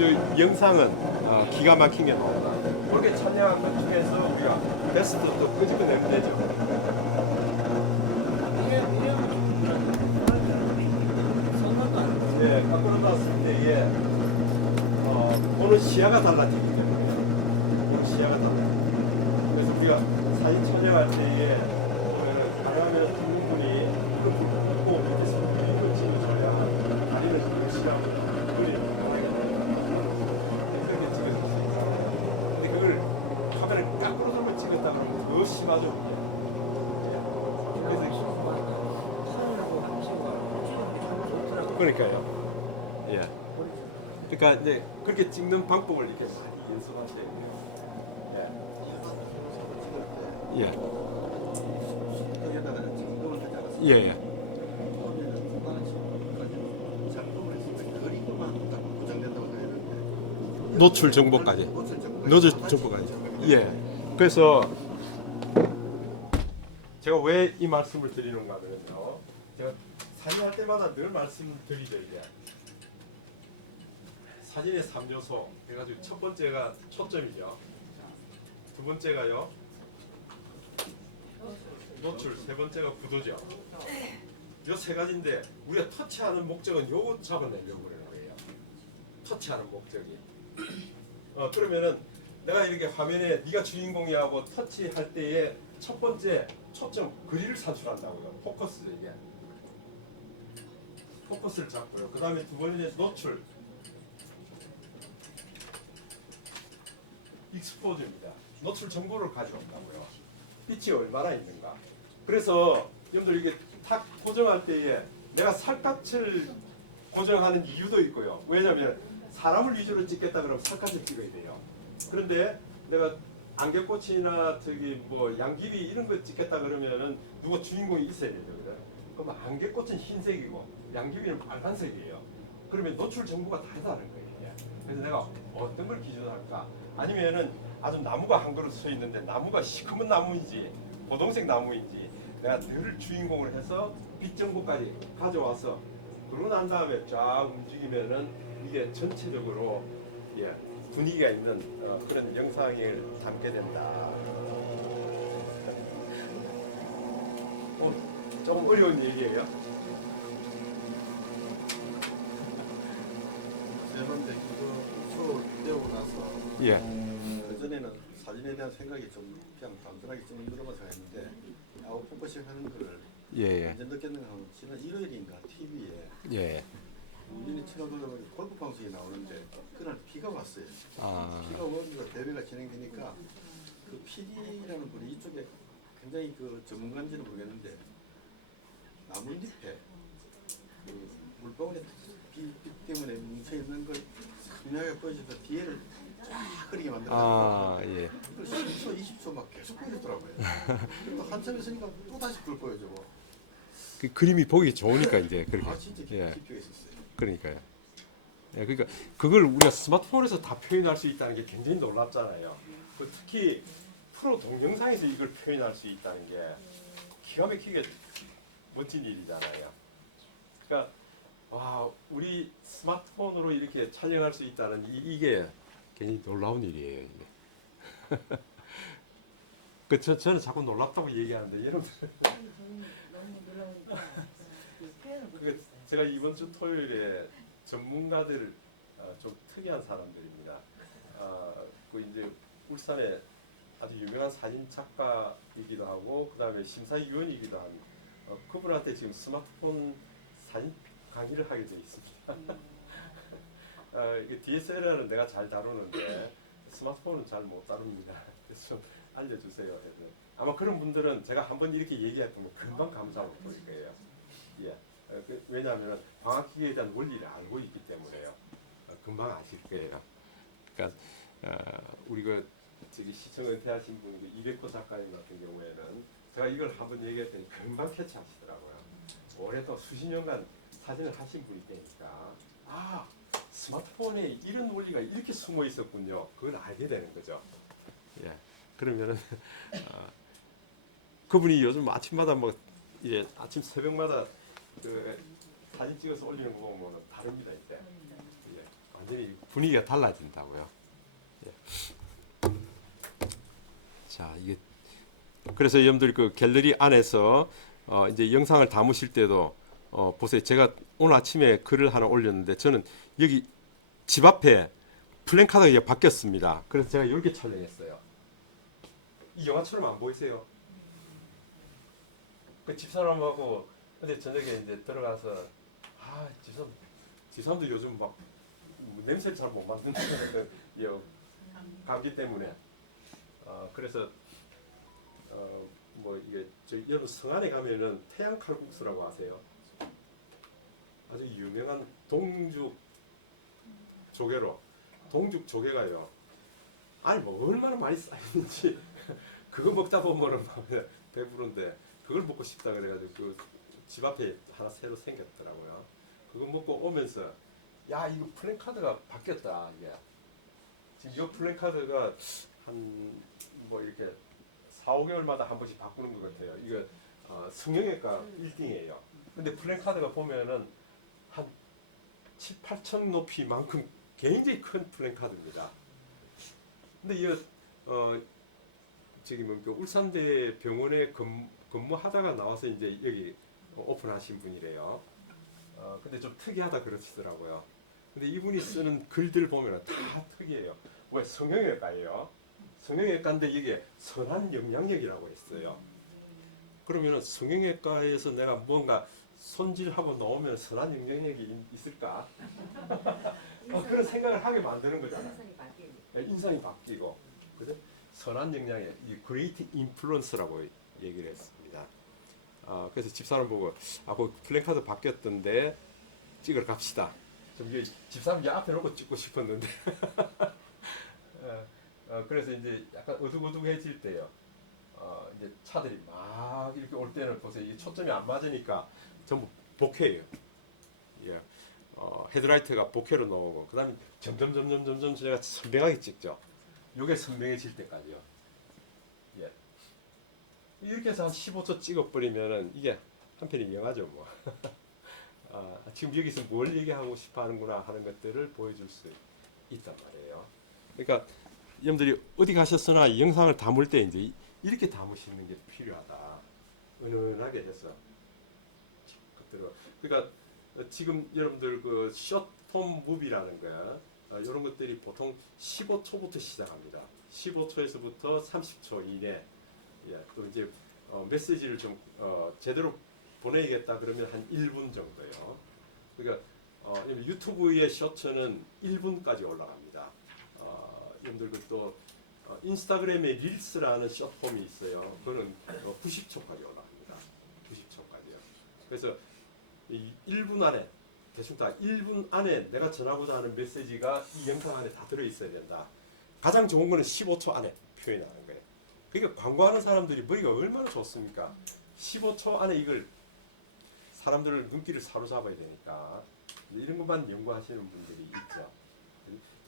아주 영상은 기가 막힌 게 나온다. 그렇게 촬영한 것 중에서 우리가 베스트 또 끄집어내면 되죠. 네, 밖으로 나왔을 때에 보는 시야가 달라지기 때문에 보는 시야가 달라요. 그래서 우리가 사진 촬영할 때에 보면은 가려면 중국분이 이거 고 밑에서 이거 찍어줘야 다리는 이거 시야고 그림이 그렇게 찍어줄 수 있어요. 근데 그걸 카메라를 거꾸로 한번 찍었다 그러면 더 심하죠. 그러니까요. 예. 그러니까 이제 그렇게 찍는 방법을 이렇게 많이 연습하세요. 예. 예. 여기다가 작동을 하지 않았어요. 예. 예. 처음에는 중간에 작동을 했으니까 그림만 딱 고정된다고 해야 되는데 노출 정보까지. 노출 정보까지. 예. 그래서 제가 왜 이 말씀을 드리는가 하면요. 제가 사진할 때마다 늘 말씀드리죠 이게. 사진의 3요소 해가지고 첫 번째가 초점이죠. 두 번째가요 노출, 세 번째가 구도죠. 요 세 가지인데 우리가 터치하는 목적은 요거 잡아내려고 그러는 거예요. 터치하는 목적이. 그러면은 내가 이렇게 화면에 네가 주인공이 하고 터치할 때에 첫 번째 초점 거리를 산출한다고요. 포커스 이게. 포커스를 잡고요. 그 다음에 두 번째 노출. 익스포즈입니다. 노출 정보를 가져온다고요. 빛이 얼마나 있는가. 그래서 여러분들 이게 탁 고정할 때에 내가 살갗을 고정하는 이유도 있고요. 왜냐하면 사람을 위주로 찍겠다 그러면 살갗을 찍어야 돼요. 그런데 내가 안개꽃이나 저기 뭐 양귀비 이런 거 찍겠다 그러면은 누가 주인공이 있어야 되거든. 그럼 안개꽃은 흰색이고 양귀비는 빨간색이에요. 그러면 노출 정보가 다르다는 거예요. 그래서 내가 어떤 걸 기준으로 할까? 아니면은 아주 나무가 한 그루 서 있는데 나무가 시커먼 나무인지 고동색 나무인지 내가 늘 주인공을 해서 빛 정보까지 가져와서 그러고 난 다음에 쫙 움직이면은 이게 전체적으로 예, 분위기가 있는 그런 영상을 담게 된다. 조금 어려운 얘기예요. 세 번째 그거 수업 배우고 나서 예. 그전에는 사진에 대한 생각이 좀 그냥 단순하게 좀 들어가서 했는데 아웃포커싱 하는 거를 예. 언제 느꼈는가 하면 지난 일요일인가 TV에 예. 우리는 친구들 골프 방송이 나오는데 그날 비가 왔어요. 아. 비가 오면서 대회가 진행되니까 그 PD라는 분이 이쪽에 굉장히 그 전문가인지는 모르겠는데 나뭇잎에 그 물방울에 빛 때문에 뭉쳐 있는 걸 선명하게 보여줘서 뒤에를 쫙 흐리게 만들어서 아, 예. 10초, 20초 막 계속 보여주더라고요. 또 한참 있으니까 또 다시 그걸 보여주고. 그 그림이 보기 좋으니까 이제 그렇게. 아 진짜 예. 깊이가 있었어요. 그러니까요. 예, 그러니까 그걸 우리가 스마트폰에서 다 표현할 수 있다는 게 굉장히 놀랍잖아요. 특히 프로 동영상에서 이걸 표현할 수 있다는 게 기가 막히게 멋진 일이잖아요. 그러니까 와, 우리 스마트폰으로 이렇게 촬영할 수 있다는 이게 굉장히 놀라운 일이에요. 이게. 저는 자꾸 놀랍다고 얘기하는데 여러분들. 너무 놀라우니까 그 표현을 못 그게 제가 이번 주 토요일에 전문가들 좀 특이한 사람들입니다. 그 이제 울산에 아주 유명한 사진 작가이기도 하고 그다음에 심사위원이기도 한 그분한테 지금 스마트폰 사진 강의를 하게 돼 있습니다. 이게 DSLR은 내가 잘 다루는데 스마트폰은 잘 못 다룹니다. 그래서 좀 알려주세요. 그래서 아마 그런 분들은 제가 한번 이렇게 얘기했던 거 금방 감사하고 보일 거예요. 예. 왜냐하면 광학기계에 대한 원리를 알고 있기 때문에요. 금방 아실 거예요. 그러니까 우리 그 저기 시청 은퇴하신 분 이백호 작가님 같은 경우에는 제가 이걸 한번 얘기했더니 금방 캐치하시더라고요. 올해 또 수십 년간 사진을 하신 분이 되니까 아 스마트폰에 이런 원리가 이렇게 숨어 있었군요. 그걸 알게 되는 거죠. 예. 그러면은 그분이 요즘 아침마다 뭐 예, 아침 새벽마다 그 사진 찍어서 올리는 거 보면 다릅니다 이제. 예, 완전히 분위기가 달라진다고요. 예. 자, 이게 그래서 여러분들 그 갤러리 안에서 이제 영상을 담으실 때도 보세요. 제가 오늘 아침에 글을 하나 올렸는데 저는 여기 집 앞에 플랜카드가 이제 바뀌었습니다. 그래서 제가 이렇게 촬영했어요. 이 영화처럼 안 보이세요? 그 집사람하고 근데 저녁에 이제 들어가서 집사람도 요즘 막 냄새 잘 못 맡는다. 감기 때문에. 그래서 뭐 이게 여러분 성안에 가면은 태양 칼국수라고 아세요? 아주 유명한 동죽 조개로 동죽 조개가요. 아니 뭐 얼마나 많이 쌓이는지 그거 먹다 보면은 막 배부른데 그걸 먹고 싶다 그래가지고 그 집 앞에 하나 새로 생겼더라고요. 그거 먹고 오면서 야 이거 플랜카드가 바뀌었다 이게. 지금 이 플랜카드가 한 뭐 이렇게 4-5개월마다 한 번씩 바꾸는 것 같아요. 이거 성형외과 1등이에요. 근데 플랜카드가 보면은 한 7-8천 높이만큼 굉장히 큰 플랜카드입니다. 근데 이 저기 뭐 울산대 병원에 근무하다가 나와서 이제 여기 오픈하신 분이래요. 근데 좀 특이하다 그러시더라고요. 근데 이분이 쓰는 글들 보면 다 특이해요. 왜 성형외과예요? 성형외과인데 이게 선한 영향력이라고 했어요. 그러면은 성형외과에서 내가 뭔가 손질하고 나오면 선한 영향력이 있을까? 그런 생각을 하게 만드는 거잖아요. 인상이 바뀌는. 인상이 바뀌고, 그죠? 선한 영향력, 이 그레이트 인플루언스라고 얘기를 했습니다. 그래서 집사람 보고 그 플랜카드 바뀌었던데 찍으러 갑시다. 좀 이게 집사람 앞에 놓고 찍고 싶었는데. 그래서 이제 약간 어둑어둑해질 때요. 이제 차들이 막 이렇게 올 때는 보세요. 이 초점이 안 맞으니까 전부 복해예요. 예. 헤드라이트가 복해로 나오고, 그 다음에 점점 제가 선명하게 찍죠. 요게 선명해질 때까지요. 예. 이렇게 해서 한 15초 찍어버리면은 이게 한편의 영화죠, 뭐. 지금 여기서 뭘 얘기하고 싶어 하는구나 하는 것들을 보여줄 수 있단 말이에요. 그러니까 여러분들이 어디 가셨으나 이 영상을 담을 때 이제 이렇게 담으시는 게 필요하다. 은은하게 해서. 그러니까 지금 여러분들 그 숏폼 무비라는 거 이런 것들이 보통 15초부터 시작합니다. 15초에서부터 30초 이내. 예, 또 이제 메시지를 좀 제대로 보내야겠다 그러면 한 1분 정도요. 그러니까 유튜브의 쇼츠는 1분까지 올라갑니다. 여러분들 또 인스타그램에 릴스라는 숏폼이 있어요. 그거는 90초까지 올라갑니다. 90초까지요. 그래서 이 1분 안에 대충 다 1분 안에 내가 전하고자 하는 메시지가 이 영상 안에 다 들어있어야 된다. 가장 좋은 거는 15초 안에 표현하는 거예요. 그러니까 광고하는 사람들이 머리가 얼마나 좋습니까? 15초 안에 이걸 사람들을 눈길을 사로잡아야 되니까 이런 것만 연구하시는 분들이 있죠.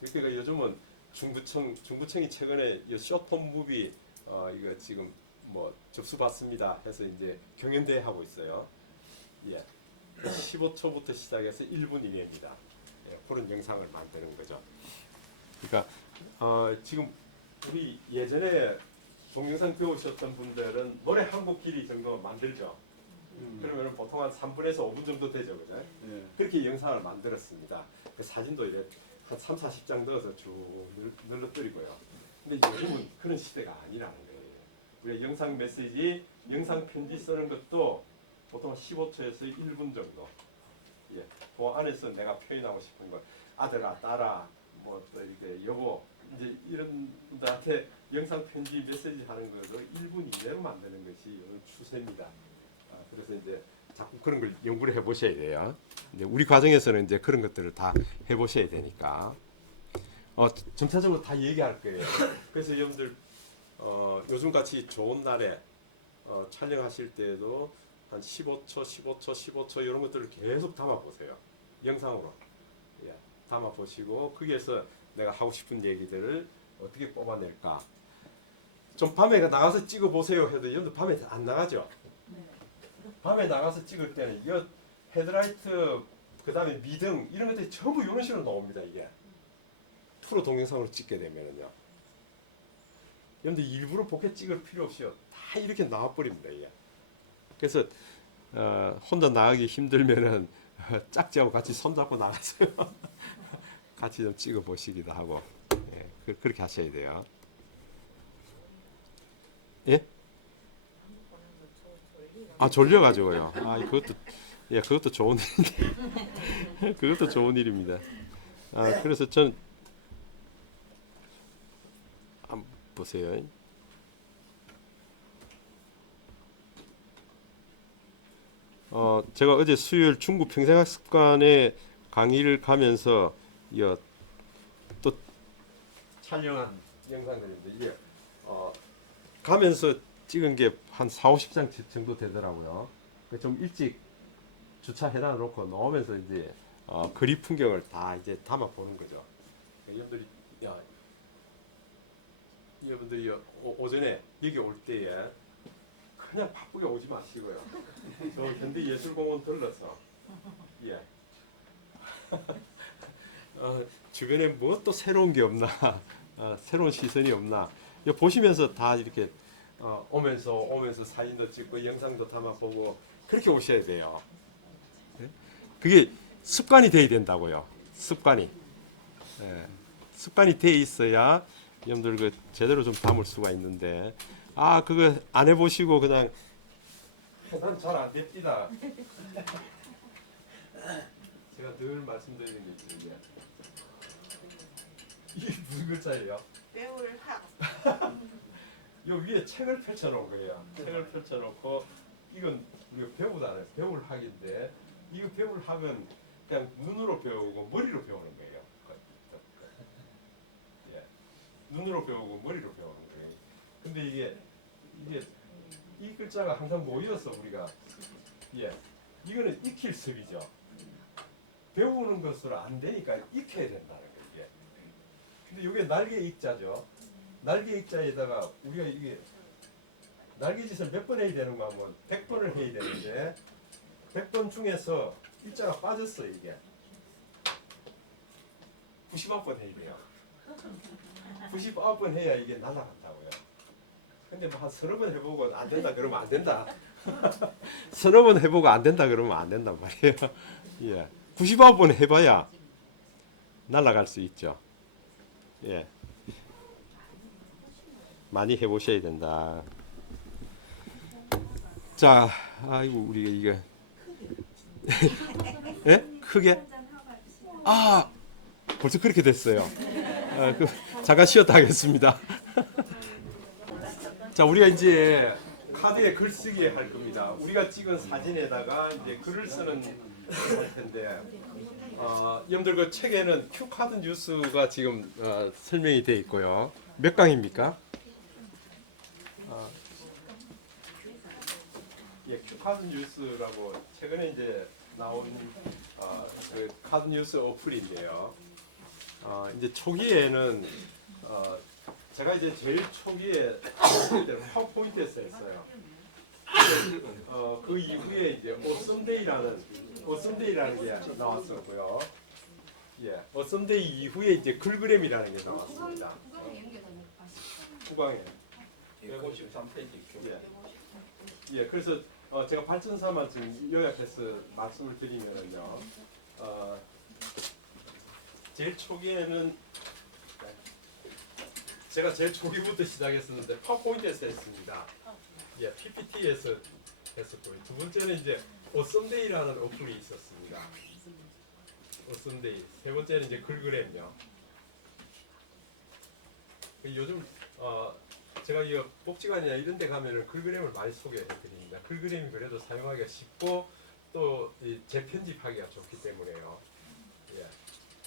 그러니까 요즘은 중부청이 최근에 이 숏폼 무비 이거 지금 뭐 접수받습니다 해서 이제 경연대회 하고 있어요. 예. 15초부터 시작해서 1분 이내입니다. 예, 그런 영상을 만드는 거죠. 그러니까 지금 우리 예전에 동영상 배우셨던 분들은 노래 한 곡 길이 정도 만들죠. 그러면 보통 한 3분에서 5분 정도 되죠, 그죠? 예. 그렇게 영상을 만들었습니다. 그 사진도 이제 한 3-40장 넣어서 쭉 늘러뜨리고요. 근데 요즘은 그런 시대가 아니라는 거예요. 우리가 영상 메시지, 영상 편지 쓰는 것도 보통 15초에서 1분 정도. 예, 그 안에서 내가 표현하고 싶은 거, 아들아, 딸아, 뭐 또 이렇게 여보, 이제 이런 분들한테 영상 편지 메시지 하는 거를 1분 이내로 만드는 것이 요즘 추세입니다. 그래서 이제 자꾸 그런 걸 연구를 해보셔야 돼요. 이제 우리 과정에서는 이제 그런 것들을 다 해보셔야 되니까. 점차적으로 다 얘기할 거예요. 그래서 여러분들 요즘 같이 좋은 날에 촬영하실 때에도 한 15초 이런 것들을 계속 담아 보세요. 영상으로. 예, 담아 보시고 거기에서 내가 하고 싶은 얘기들을 어떻게 뽑아낼까. 좀 밤에 나가서 찍어 보세요 해도 여러분들 밤에 안 나가죠. 밤에 나가서 찍을 때는 이 헤드라이트, 그 다음에 미등 이런 것들이 전부 이런 식으로 나옵니다. 이게 투로 동영상으로 찍게 되면은요. 여러분들 일부러 보게 찍을 필요 없이요. 다 이렇게 나와버립니다. 이게. 그래서 혼자 나가기 힘들면은 짝지하고 같이 손잡고 나가서 같이 좀 찍어 보시기도 하고 예, 그렇게 하셔야 돼요. 예? 아 졸려가지고요. 아 그것도 예 그것도 좋은 일인데 그것도 좋은 일입니다. 아 그래서 전 보세요. 제가 어제 수요일 중국 평생학습관에 강의를 가면서 또 촬영한 영상들인데 이게 가면서 찍은 게 한 40-50장 정도 되더라고요. 좀 일찍 주차해놔 놓고 나오면서 이제 거리 풍경을 다 이제 담아 보는 거죠. 여러분들이 오전에 여기 올 때에 그냥 바쁘게 오지 마시고요. 저 현대예술공원 들러서 예. 주변에 뭐 또 새로운 게 없나, 새로운 시선이 없나. 보시면서 다 이렇게 오면서 사진도 찍고 영상도 담아보고 그렇게 오셔야 돼요. 그게 습관이 돼야 된다고요. 습관이. 예. 습관이 돼 있어야 여러분들 그 제대로 좀 담을 수가 있는데 그거 안 해보시고 그냥 난 잘 안 됩니다. 제가 늘 말씀드리는 게 있어요. 이게 무슨 글자예요? 배울 학. 요 위에 책을 펼쳐놓은 거예요. 책을 펼쳐놓고 이건 우리가 배우도 안 해요. 배울 학인데 이거 배울 학은 그냥 눈으로 배우고 머리로 배우는 거예요. 예. 눈으로 배우고 머리로 배우는 거예요. 근데 이게 이 글자가 항상 모여서 우리가 이거는 익힐 습이죠. 배우는 것으로 안 되니까 익혀야 된다는 거예요. 근데 이게 날개 익자죠. 날개 익자에다가 우리가 이게 날개짓을 몇 번 해야 되는가 하면 100번을 해야 되는데 100번 중에서 일자가 빠졌어 이게. 99번 해야 돼요. 99번 해야 이게 날아간다고요. 근데 뭐 한 서너 번 해보고 안 된다 그러면 안 된다. 서너 번 해보고 안 된다 그러면 안 된단 말이에요. 예. 99번 해봐야 날아갈 수 있죠. 예. 많이 해보셔야 된다. 자, 아이고 우리가 이게 예? 크게? 벌써 그렇게 됐어요. 잠깐 쉬었다 하겠습니다. 자, 우리가 이제 카드에 글쓰기 할 겁니다. 우리가 찍은 사진에다가 이제 글을 쓰는 텐데, 여러분들 그 책에는 큐 카드 뉴스가 지금 설명이 되어 있고요. 몇 강입니까? 큐 카드 뉴스라고 최근에 이제 나온 그 카드 뉴스 어플인데요. 이제 초기에는 제가 이제 제일 초기에 파워포인트에서 했어요. 그 이후에 이제 어썸데이라는 게 나왔었고요. 예, 어썸데이 이후에 이제 글그램이라는 게 나왔습니다. 구강에 153페이지. 예, 그래서 제가 발전사만 좀 요약해서 말씀을 드리면요. 제일 초기에는 제가 제일 초기부터 시작했었는데 파워포인트에서 했습니다. 예, PPT에서 했었고요. 두 번째는 이제 어썸데이라는 어플이 있었습니다. 어썸데이. 세 번째는 이제 글그램요. 요즘 제가 이 복지관이나 이런 데 가면은 글그램을 많이 소개해 드립니다. 글그램이 그래도 사용하기가 쉽고 또 재편집하기가 좋기 때문에요. 예.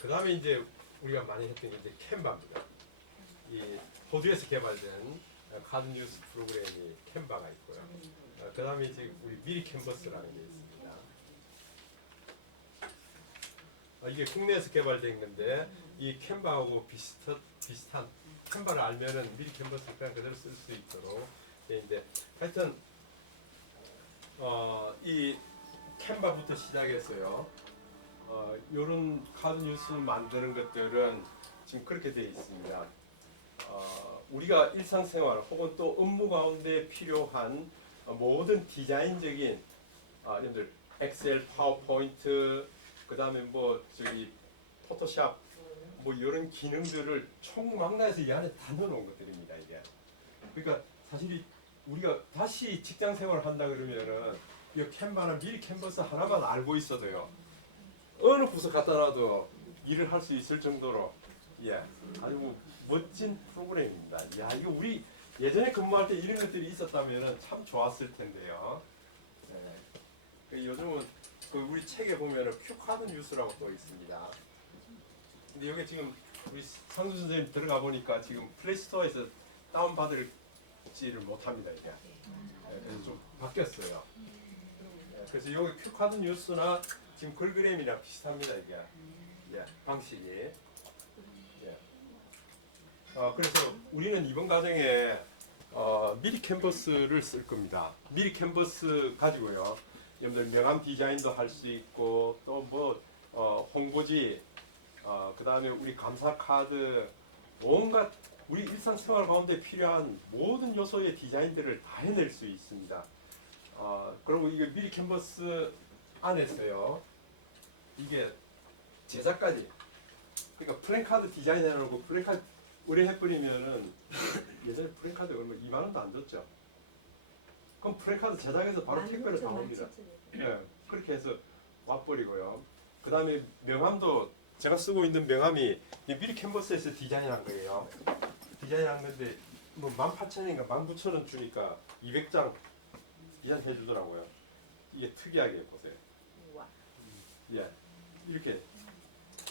그 다음에 이제 우리가 많이 했던 게 이제 캔바입니다. 이 호주에서 개발된 카드 뉴스 프로그램이 캔바가 있고요. 그 다음에 이제 우리 미리 캔버스라는 게 있습니다. 이게 국내에서 개발된 건데 이 캔바하고 비슷한 캔바를 알면은 미리 캔버스를 그냥 그대로 쓸 수 있도록 이제 하여튼 이 캔바부터 시작해서요. 요런 카드 뉴스 만드는 것들은 지금 그렇게 되어 있습니다. 우리가 일상생활 혹은 또 업무 가운데 필요한 모든 디자인적인 여러분들 엑셀, 파워포인트, 그 다음에 뭐 저기 포토샵 뭐 이런 기능들을 총망라해서 이 안에 다 넣어놓은 것들입니다. 이게 그러니까 사실 우리가 다시 직장 생활을 한다 그러면은 이 캔바나 미리 캔버스 하나만 알고 있어도요 어느 부서 갖다 놔도 일을 할 수 있을 정도로 아주 뭐 멋진 프로그램입니다. 야 이거 우리 예전에 근무할 때 이런 것들이 있었다면은 참 좋았을 텐데요. 요즘은 그 우리 책에 보면은 큐카드 뉴스라고 또 있습니다. 근데 여기 지금 우리 상수 선생님 들어가 보니까 지금 플레이스토어에서 다운 받을지를 못합니다 이게. 그래서 좀 바뀌었어요. 그래서 여기 큐카드 뉴스나 지금 글그램이랑 비슷합니다 이게. 방식이. 그래서 우리는 이번 과정에 미리 캔버스를 쓸 겁니다. 미리 캔버스 가지고요. 여러분들 명함 디자인도 할 수 있고 또 뭐 홍보지, 그 다음에 우리 감사 카드, 온갖 우리 일상생활 가운데 필요한 모든 요소의 디자인들을 다 해낼 수 있습니다. 그리고 이게 미리 캔버스 안에서요. 이게 제작까지. 그러니까 플랜카드 디자인 해놓고 플랜카드 의뢰해버리면은 예전에 플랜카드 얼마 2만 원도 안 줬죠. 그럼 플랜카드 제작해서 바로 택배로 다 옵니다. 그렇게 해서 와버리고요. 그 다음에 명함도 제가 쓰고 있는 명함이 미리 캔버스에서 디자인한 거예요. 디자인한 건데 뭐 18,000원인가 19,000원 주니까 200장 디자인해 주더라고요. 이게 특이하게 보세요. 이렇게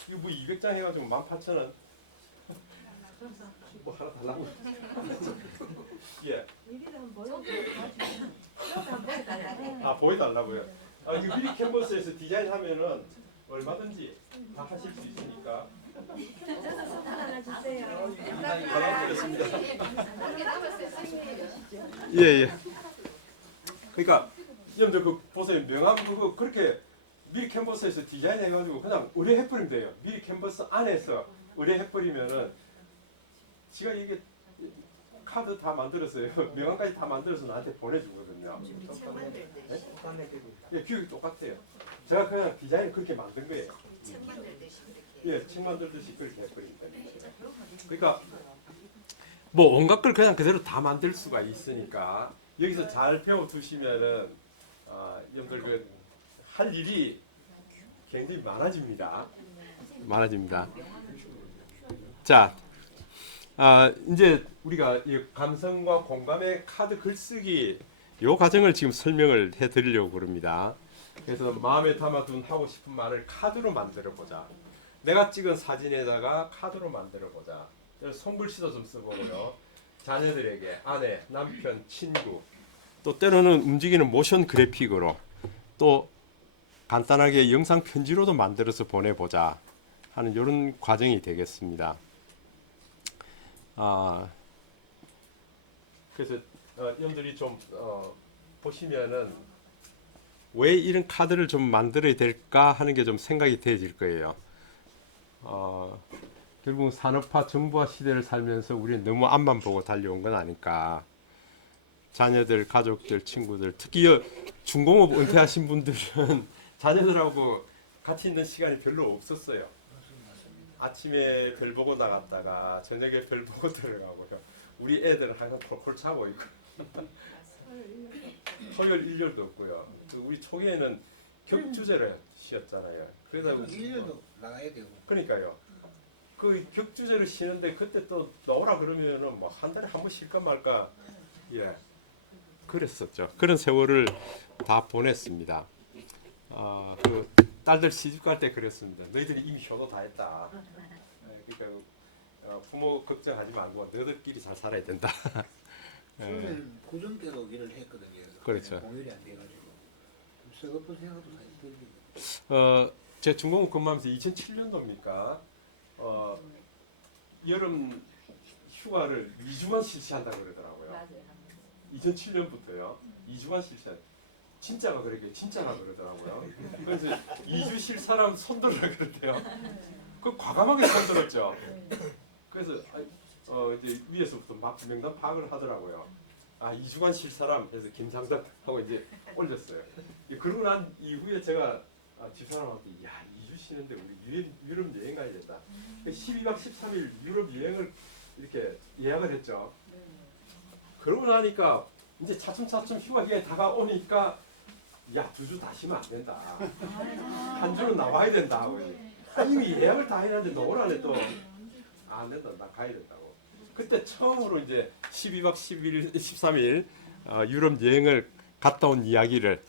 이거 뭐 200장 해가지고 18,000원 뭐 하나 달라고. 보여달라고요. 이거 미리 캔버스에서 디자인하면은 얼마든지 다 하실 수 있으니까. 부탁드렸습니다. 그러니까 여러분들 그 보세요. 명함 그거 그렇게 미리 캔버스에서 디자인해가지고 그냥 의뢰해버리면 돼요. 미리 캔버스 안에서 의뢰해버리면은 지가 이게 카드 다 만들었어요. 명함까지 다 만들어서 나한테 보내주거든요. 규격이 똑같아요. 제가 그냥 디자인 그렇게 만든 거예요. 책 만들듯이 그렇게 해버립니다. 그러니까 뭐 온갖 걸 그냥 그대로 다 만들 수가 있으니까 여기서 잘 배워두시면은 여러분들 그 할 일이 굉장히 많아집니다. 자, 이제 우리가 이 감성과 공감의 카드 글쓰기 요 과정을 지금 설명을 해드리려고 그럽니다. 그래서 마음에 담아둔 하고 싶은 말을 카드로 만들어 보자. 내가 찍은 사진에다가 카드로 만들어 보자. 손글씨도 좀 써보고요. 자녀들에게 아내, 남편, 친구, 또 때로는 움직이는 모션 그래픽으로 또 간단하게 영상 편지로도 만들어서 보내보자 하는 이런 과정이 되겠습니다. 그래서 여러분들이 좀 보시면은 왜 이런 카드를 좀 만들어야 될까 하는 게 좀 생각이 되어질 거예요. 결국 산업화 정보화 시대를 살면서 우리는 너무 앞만 보고 달려온 건 아닐까. 자녀들, 가족들, 친구들, 특히 중공업 은퇴하신 분들은 자녀들하고 같이 있는 시간이 별로 없었어요. 아침에 별 보고 나갔다가 저녁에 별 보고 들어가고요. 우리 애들은 항상 콜콜 차고 있고 토요일 일요일도 없고요. 우리 초기에는 격주제로 쉬었잖아요. 그러다 일년도 나가야 되고. 그러니까요. 그 격주제로 쉬는데 그때 또 나오라 그러면은 뭐 한 달에 한 번 쉴까 말까 그랬었죠. 그런 세월을 다 보냈습니다. 그 딸들 시집 갈 때 그랬습니다. 너희들이 이미 효도 다 했다. 그러니까 부모 걱정하지 말고 너희들끼리 잘 살아야 된다. 처음에는 고정 때로 일을 했거든요. 그렇죠. 공휴일이 안 돼가지고 썩어본 생각도 많이 들리고. 제 중공업 근무하면서 2007년도입니까? 여름 휴가를 2주만 실시한다고 그러더라고요. 2007년부터요. 2주만 실시한. 진짜가 그러더라고요. 그래서 2주 쉴 사람 손들으라 그랬대요. 그 과감하게 손들었죠. 그래서 이제 위에서부터 막 명단 파악을 하더라고요. 아, 2주간 쉴 사람 해서 김상덕 하고 이제 올렸어요. 그러고 난 이후에 제가 집사람한테 야, 2주 쉬는데 우리 유럽 여행 가야 된다. 12박 13일 유럽 여행을 이렇게 예약을 했죠. 그러고 나니까 이제 차츰차츰 휴가기에 다가오니까 야, 2주 다 쉬면 안 된다. 한 주는 나와야 된다. 하고 이미 예약을 다 해놨는데 너 오라네 또. 안 된다. 나 가야 된다고. 그때 처음으로 이제 12박 13일 유럽 여행을 갔다 온 이야기를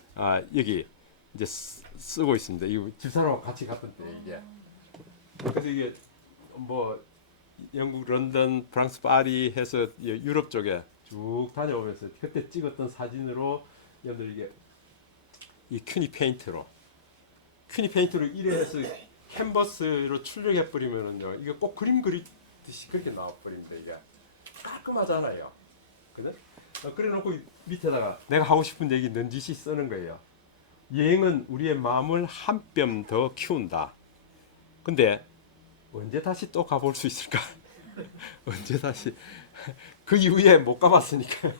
여기 이제 쓰고 있습니다. 이 집사람하고 같이 갔던 때 이게. 그래서 이게 뭐 영국 런던, 프랑스 파리 해서 유럽 쪽에 쭉 다녀오면서 그때 찍었던 사진으로 여러분들 이게 이 큐니 페인트로 이래 해서 캔버스로 출력해 버리면은요 이게 꼭 그림 그리듯이 그렇게 나와 버립니다. 이게 깔끔하잖아요. 그죠? 그래 놓고 밑에다가 내가 하고 싶은 얘기 넌지시 쓰는 거예요. 여행은 우리의 마음을 한 뼘 더 키운다. 근데 언제 다시 또 가볼 수 있을까? 언제 다시 그 이후에 못 가봤으니까요.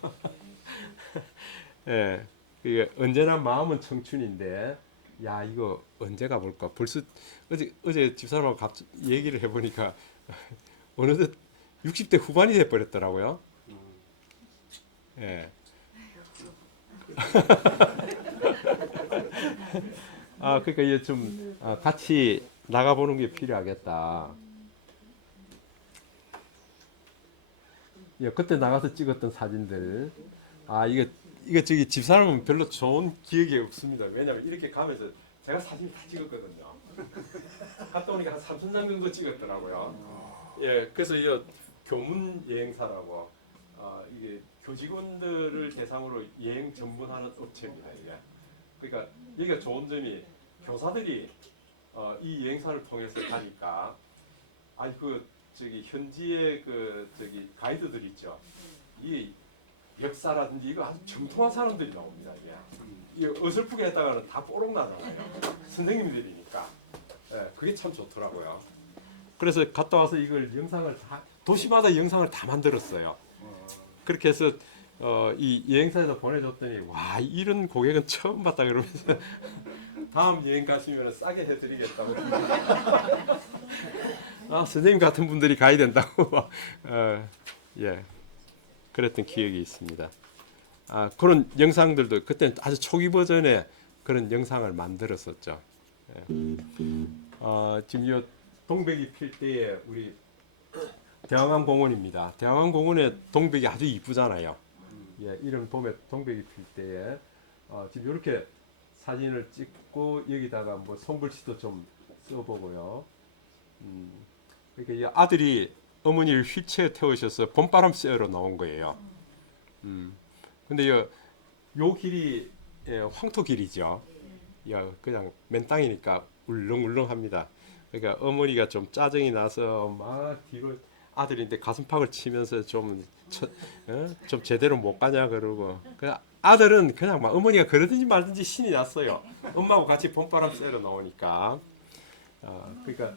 예, 이게 언제나 마음은 청춘인데 야 이거 언제 가볼까? 벌써 어제 집사람하고 얘기를 해보니까 어느덧 60대 후반이 돼 버렸더라고요. 예. 그러니까 이제 좀 같이 나가보는 게 필요하겠다. 예, 그때 나가서 찍었던 사진들. 이게 저기 집사람은 별로 좋은 기억이 없습니다. 왜냐면 이렇게 가면서 제가 사진 다 찍었거든요. 갔다 오니까 한 3,000장 정도 찍었더라고요. 예, 그래서 이 교문 여행사라고 이게 교직원들을 대상으로 여행 전문하는 업체입니다. 이게. 그러니까 여기가 좋은 점이 교사들이 이 여행사를 통해서 가니까 저기 현지의 저기 가이드들 있죠. 이 역사라든지 이거 아주 정통한 사람들이 나옵니다. 이게 어설프게 했다가는 다 뽀록 나잖아요. 선생님들이니까. 예, 그게 참 좋더라고요. 그래서 갔다 와서 이걸 영상을 다 도시마다 영상을 다 만들었어요. 그렇게 해서 이 여행사에다 보내줬더니 와 이런 고객은 처음 봤다 그러면서 다음 여행 가시면 싸게 해드리겠다고. 선생님 같은 분들이 가야 된다고. 예, 그랬던 기억이 있습니다. 그런 영상들도 그때 아주 초기 버전의 그런 영상을 만들었었죠. 예. 지금 이 동백이 필 때에 우리 대왕항공원입니다. 대왕항공원의 동백이 아주 이쁘잖아요. 예, 이런 봄에 동백이 필 때에 지금 이렇게 사진을 찍고 여기다가 뭐 손글씨도 좀 써보고요. 그러니까 이 아들이 어머니를 휠체어 태우셔서 봄바람 쐬러 나온 거예요. 근데 요 길이 황토길이죠. 그냥 맨 땅이니까 울렁울렁합니다. 그러니까 어머니가 좀 짜증이 나서 막 뒤로 아들인데 가슴팍을 치면서 좀 제대로 못 가냐 그러고 아들은 그냥 막 어머니가 그러든지 말든지 신이 났어요. 엄마하고 같이 봄바람 쐬러 나오니까. 그러니까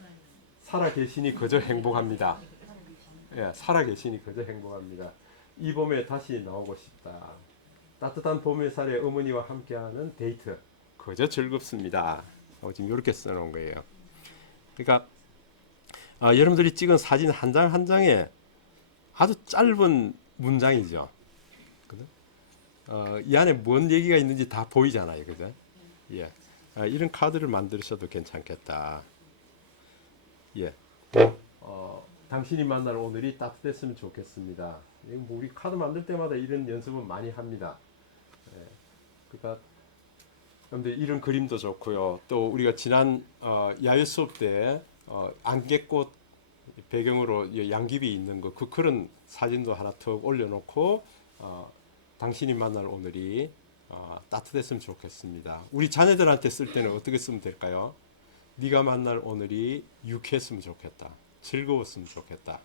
살아 계시니 그저 행복합니다. 예, 살아 계시니 그저 행복합니다. 이 봄에 다시 나오고 싶다. 따뜻한 봄 햇살에 어머니와 함께하는 데이트 그저 즐겁습니다. 지금 이렇게 써놓은 거예요. 그러니까 여러분들이 찍은 사진 한 장 한 장에 아주 짧은 문장이죠. 그죠? 이 안에 뭔 얘기가 있는지 다 보이잖아요. 그죠? 예. 이런 카드를 만드셔도 괜찮겠다. 예. 당신이 만날 오늘이 따뜻했으면 좋겠습니다. 뭐 우리 카드 만들 때마다 이런 연습은 많이 합니다. 예. 그러니까 근데 이런 그림도 좋고요. 또 우리가 지난 야외 수업 때 안개꽃 배경으로 양귀비 있는 거 그런 사진도 하나 툭 올려놓고 당신이 만날 오늘이 따뜻했으면 좋겠습니다. 우리 자녀들한테 쓸 때는 어떻게 쓰면 될까요? 네가 만날 오늘이 유쾌했으면 좋겠다. 즐거웠으면 좋겠다.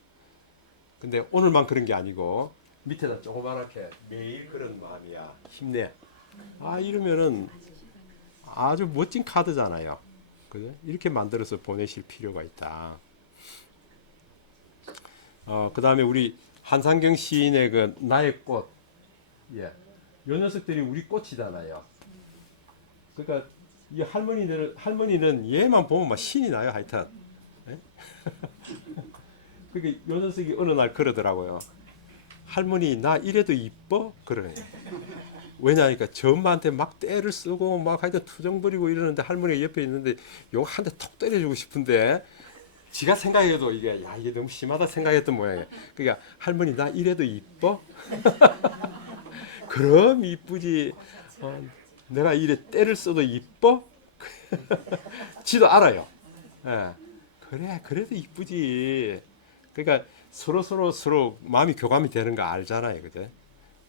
근데 오늘만 그런 게 아니고 밑에다 조그맣게 매일 그런 마음이야. 힘내. 이러면은 아주 멋진 카드잖아요. 그죠? 이렇게 만들어서 보내실 필요가 있다. 그 다음에 우리 한상경 시인의 그 나의 꽃. 예. 요 녀석들이 우리 꽃이잖아요. 그러니까 이 할머니는 얘만 보면 막 신이 나요, 하여튼. 예? 그러니까 요 녀석이 어느 날 그러더라고요. 할머니 나 이래도 이뻐? 그러네. 왜냐니까 저 엄마한테 막 때를 쓰고 막 하여튼 투정 부리고 이러는데 할머니가 옆에 있는데 요거 한 대 톡 때려주고 싶은데 지가 생각해도 이게 야 이게 너무 심하다 생각했던 모양이에요. 그러니까 할머니 나 이래도 이뻐? 그럼 이쁘지. 내가 이래 때를 써도 이뻐? 지도 알아요. 예. 그래 그래도 이쁘지. 그러니까 서로 마음이 교감이 되는 거 알잖아요, 그죠?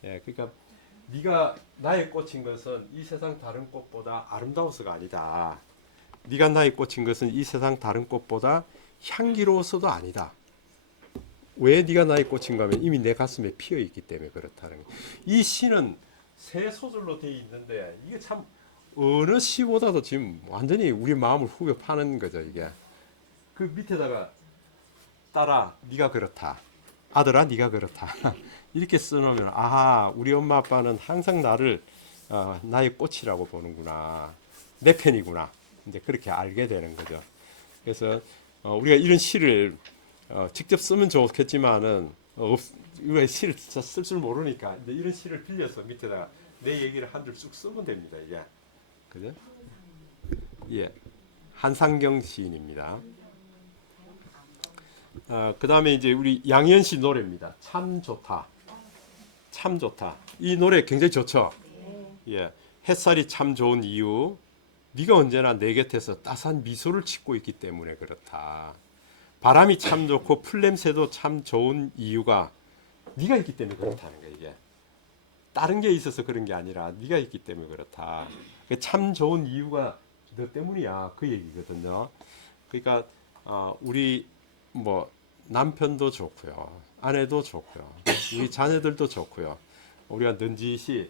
예, 그러니까 네가 나의 꽃인 것은 이 세상 다른 꽃보다 아름다워서가 아니다. 네가 나의 꽃인 것은 이 세상 다른 꽃보다 향기로워서도 아니다. 왜 네가 나의 꽃인가 하면 이미 내 가슴에 피어 있기 때문에 그렇다는 거예요. 이 시는 세 소절로 되어 있는데 이게 참 어느 시보다도 지금 완전히 우리 마음을 후벼 파는 거죠, 이게. 그 밑에다가 딸아 네가 그렇다. 아들아 네가 그렇다. 이렇게 써놓으면 아하 우리 엄마 아빠는 항상 나를 나의 꽃이라고 보는구나. 내 편이구나. 이제 그렇게 알게 되는 거죠. 그래서 우리가 이런 시를 직접 쓰면 좋겠지만은 우리가 시를 진짜 쓸 줄 모르니까 이제 이런 시를 빌려서 밑에다가 내 얘기를 한 줄 쑥 쓰면 됩니다. 이게 그죠? 예, 한상경 시인입니다. 그 다음에 이제 우리 양희은 씨 노래입니다. 참 좋다. 참 좋다. 이 노래 굉장히 좋죠. 예, 햇살이 참 좋은 이유. 네가 언제나 내 곁에서 따스한 미소를 짓고 있기 때문에 그렇다. 바람이 참 좋고 풀냄새도 참 좋은 이유가 네가 있기 때문에 그렇다는 거야. 이게 다른 게 있어서 그런 게 아니라 네가 있기 때문에 그렇다. 참 좋은 이유가 너 때문이야. 그 얘기거든요. 그러니까 우리 뭐 남편도 좋고요, 아내도 좋고요, 우리 자녀들도 좋고요. 우리가 넌지시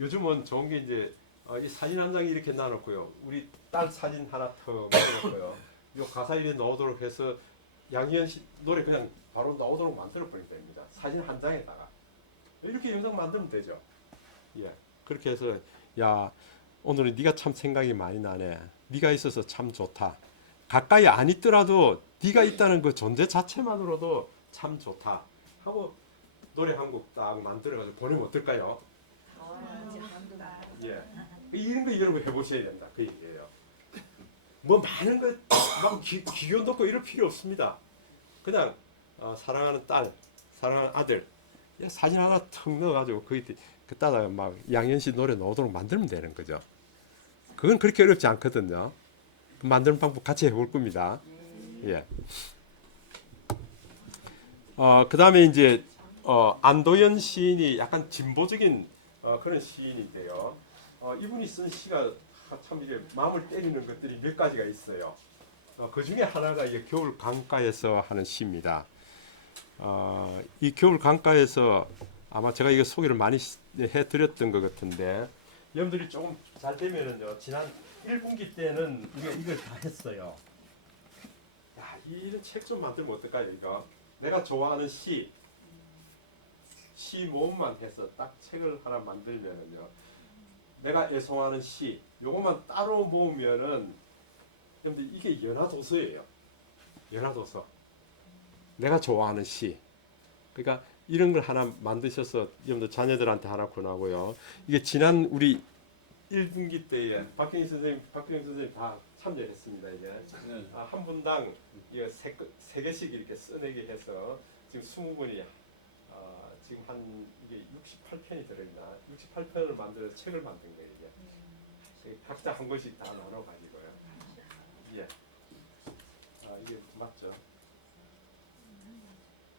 요즘은 좋은 게 이제 이 사진 한 장 이렇게 놔놓고요. 우리 딸 사진 하나 더 넣어놓고요. 요 가사 이래 넣도록 해서 양희은 씨 노래 그냥 바로 나오도록 만들어 버리면 됩니다. 사진 한 장에다가 이렇게 영상 만들면 되죠. 예, 그렇게 해서 야 오늘은 네가 참 생각이 많이 나네. 네가 있어서 참 좋다. 가까이 안 있더라도 네가 있다는 그 존재 자체만으로도 참 좋다 하고 노래 한 곡 딱 만들어가지고 보내면 어떨까요? 예, 이런 거 여러분 해보셔야 된다 그 얘기예요. 뭐 많은 거막 기교 넣고 이럴 필요 없습니다. 그냥 사랑하는 딸, 사랑하는 아들 사진 하나 턱 넣어가지고 그 따다가 막 양현 씨 노래 나오도록 만들면 되는 거죠. 그건 그렇게 어렵지 않거든요. 만드는 방법 같이 해볼 겁니다. 예. 그 다음에 이제 안도현 시인이 약간 진보적인 그런 시인인데요. 이분이 쓴 시가 참 이게 마음을 때리는 것들이 몇 가지가 있어요. 그 중에 하나가 이게 겨울 강가에서 하는 시입니다. 이 겨울 강가에서 아마 제가 이거 소개를 많이 해드렸던 것 같은데 여러분들이 조금 잘 되면은요, 지난 1분기 때는 우리가 이걸 다 했어요. 야, 이런 책 좀 만들면 어떨까요, 이거? 내가 좋아하는 시 모음만 해서 딱 책을 하나 만들면은요, 내가 애송하는 시, 요것만 따로 모으면은, 여러분들 이게 연화도서예요. 연화도서. 내가 좋아하는 시. 그러니까 이런 걸 하나 만드셔서 여러분들 자녀들한테 하나 권하고요. 이게 지난 우리 1분기 때에 박경희 선생님 다 참여했습니다. 이게 한 분당 이거 세 개씩 이렇게 써내게 해서 지금 20분이 지금 한 이게 68편이 들어있나? 68편을 만들어서 책을 만든 거예요. 이게 각자 한 권씩 다 나눠 가지고요. 예. 이게 맞죠?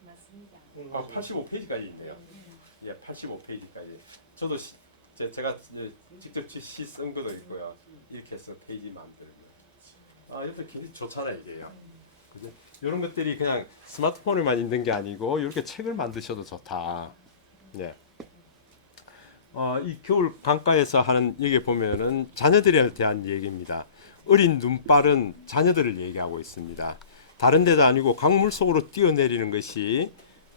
맞습니다. 85페이지까지 있네요. 예, 85페이지까지. 저도 제가 직접 시 쓴 것도 있고요. 이렇게 해서 페이지 만들고. 이것도 굉장히 좋잖아요, 이게요. 그죠? 이런 것들이 그냥 스마트폰에만 있는 게 아니고 이렇게 책을 만드셔도 좋다. 예. 이 겨울 강가에서 하는 얘기 보면은 자녀들에 대한 얘기입니다. 어린 눈발은 자녀들을 얘기하고 있습니다. 다른 데도 아니고 강물 속으로 뛰어내리는 것이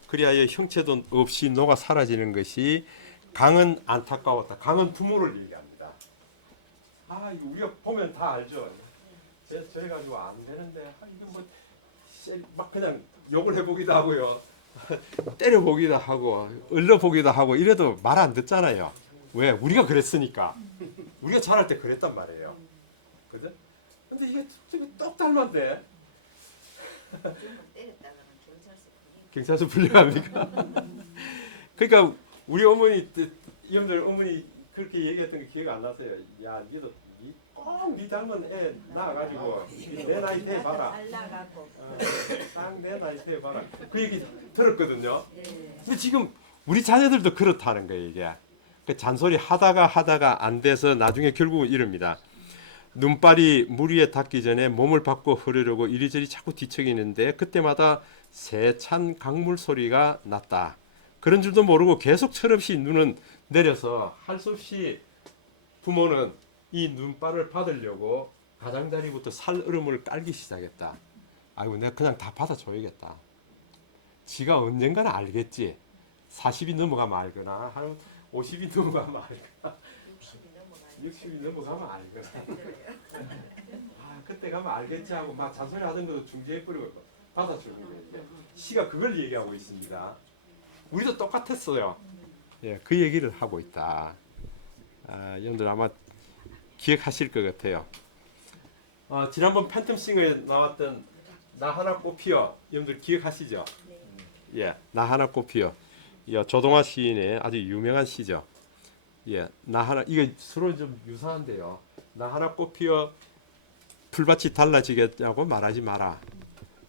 그리하여 형체도 없이 녹아 사라지는 것이 강은 안타까웠다. 강은 부모를 얘기합니다. 아 이거 우리가 보면 다 알죠. 저희 가지고 안 되는데 이거 막 그냥 욕을 해보기도 하고요. 때려보기도 하고 얼려보기도 하고 이래도 말 안 듣잖아요. 왜? 우리가 그랬으니까. 우리가 자랄 때 그랬단 말이에요. 그죠? 근데 이게 똑 닮았대. 경찰서 불려합니까? 그러니까 우리 어머니 여러분들 어머니 그렇게 얘기했던 게 기억 안 나세요. 야, 니도 꼭니 닮은 애 낳아가지고 내 나이 때 봐라. 딱 내 나이 때 봐라. 그 얘기 들었거든요. 근데 지금 우리 자녀들도 그렇다는 거예요 이게. 그 잔소리 하다가 안 돼서 나중에 결국은 이럽니다. 눈발이 물 위에 닿기 전에 몸을 받고 흐르려고 이리저리 자꾸 뒤척이는데 그때마다 세찬 강물 소리가 났다. 그런 줄도 모르고 계속 철없이 눈은 내려서 할 수 없이 부모는 이 눈발을 받으려고 가장자리부터 살얼음을 깔기 시작했다. 아이고 내가 그냥 다 받아줘야겠다. 지가 언젠가는 알겠지. 40이 넘어가면 알거나 한 50이 넘어가면 알거나 60이 넘어가면 알거나 아 그때 가면 알겠지 하고 막 잔소리 하던 것도 중지해버리고 받아주는 거예요. 시가 그걸 얘기하고 있습니다. 우리도 똑같았어요. 예, 그 얘기를 하고 있다. 여러분들 아마 기억하실 것 같아요. 지난번 팬텀싱어에 나왔던 나 하나 꽃피어 여러분들 기억하시죠? 예, 나 하나 꽃피어. 조동아 시인의 아주 유명한 시죠. 예, 나 하나 이거 서로 좀 유사한데요. 나 하나 꽃피어 풀밭이 달라지겠냐고 말하지 마라.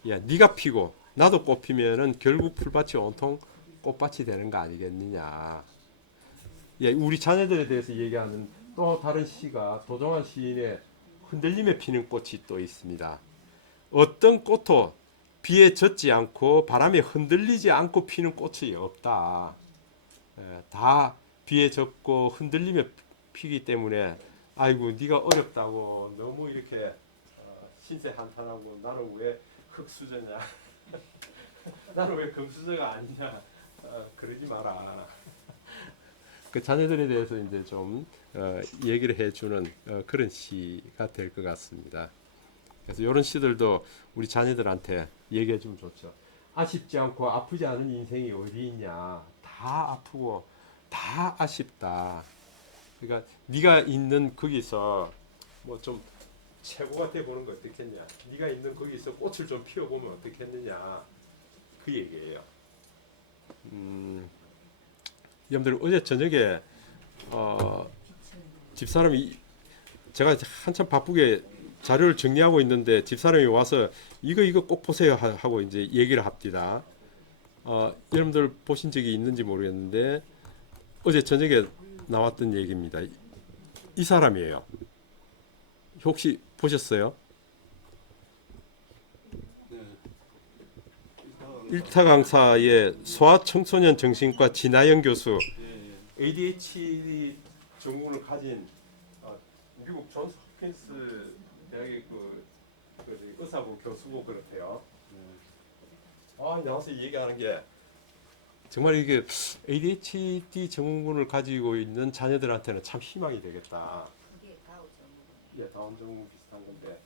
예, 네가 피고 나도 꽃피면은 결국 풀밭이 온통 꽃밭이 되는 거 아니겠느냐. 예, 우리 자녀들에 대해서 얘기하는 또 다른 시가 도종환 시인의 흔들림에 피는 꽃이 또 있습니다. 어떤 꽃도 비에 젖지 않고 바람에 흔들리지 않고 피는 꽃이 없다. 다 비에 젖고 흔들림에 피기 때문에 아이고 네가 어렵다고 너무 이렇게 신세 한탄하고 나는 왜 흙수저냐 나는 왜 금수저가 아니냐 그러지 마라. 그 자녀들에 대해서 이제 좀 얘기를 해주는 그런 시가 될 것 같습니다. 그래서 이런 시들도 우리 자녀들한테 얘기해 주면 좋죠. 아쉽지 않고 아프지 않은 인생이 어디 있냐. 다 아프고 다 아쉽다. 그러니까 네가 있는 거기서 뭐 좀 최고가 돼 보는 거 어떻겠냐. 네가 있는 거기서 꽃을 좀 피워보면 어떻겠느냐. 그 얘기예요. 여러분들 어제 저녁에 집사람이 제가 한참 바쁘게 자료를 정리하고 있는데 집사람이 와서 이거 꼭 보세요 하고 이제 얘기를 합니다. 여러분들 보신 적이 있는지 모르겠는데 어제 저녁에 나왔던 얘기입니다. 이 사람이에요. 혹시 보셨어요? 일타 강사의 소아청소년 정신과 진아영 교수, ADHD 전공을 가진 미국 존스 홉킨스 대학의 그 의사부 교수고 그렇대요. 나와서 얘기하는 게 정말 이게 ADHD 증후군을 가지고 있는 자녀들한테는 참 희망이 되겠다. 예, 다운 증후군 비슷한 건데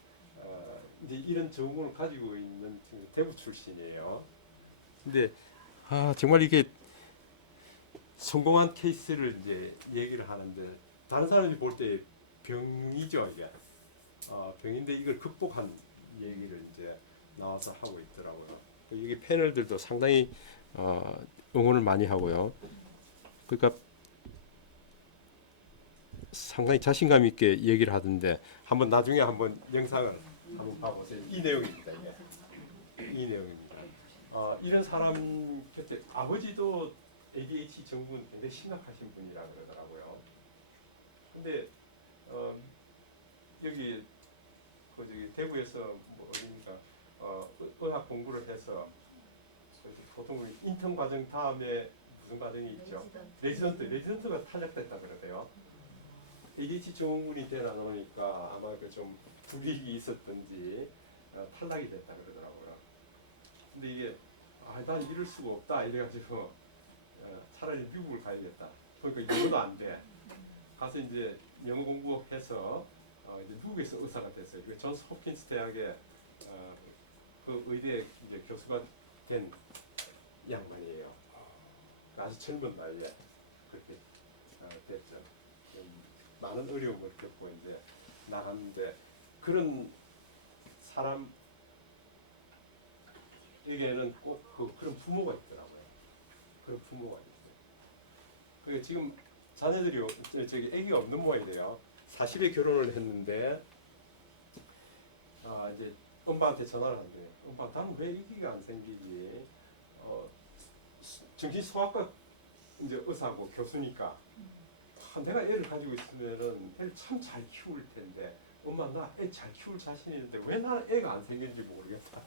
이제 이런 증후군을 가지고 있는 대구 출신이에요. 근데 정말 이게 성공한 케이스를 이제 얘기를 하는데 다른 사람이 볼 때 병이죠 이게. 병인데 이걸 극복한 얘기를 이제 나와서 하고 있더라고요. 여기 패널들도 상당히 응원을 많이 하고요. 그러니까 상당히 자신감 있게 얘기를 하던데 한번 나중에 한번 영상을 한번 봐보세요. 이 내용입니다. 이게. 이 내용입니다. 이런 사람 그때 아버지도 ADHD 증후군 굉장히 심각하신 분이라 그러더라고요. 근데 여기 저기 대구에서 뭐 어디니까 의학 공부를 해서 보통 인턴 과정 다음에 무슨 과정이 있죠? 레지던트가 탈락됐다 그러대요. ADHD 증후군이 되다 보니까 아마 그 좀 불이익이 있었던지 탈락이 됐다 그러더라고요. 근데 이게 난 이럴 수가 없다 이래가지고 차라리 미국을 가야겠다. 그러니까 영어도 안 돼. 가서 이제 영어 공부해서 이제 미국에서 의사가 됐어요. 그 존스 홉킨스 대학의 그 의대 이제 교수가 된 양반이에요. 아주 젊은 나이에 그렇게 됐죠. 많은 어려움을 겪고 이제 나갔는데 그런 사람에게는 꼭 그런 부모가 있더라고요. 그런 부모가 있어요. 그게 지금 자녀들이 저기 아기가 없는 모양이래요. 40에 결혼을 했는데 이제 엄마한테 전화를 한대요. 엄마, 나는 왜 아기가 안 생기지? 정신소아과 이제 의사고 교수니까 내가 애를 가지고 있으면은 애를 참 잘 키울 텐데 엄마 나 애 잘 키울 자신이 있는데 왜 나는 애가 안 생긴지 모르겠다.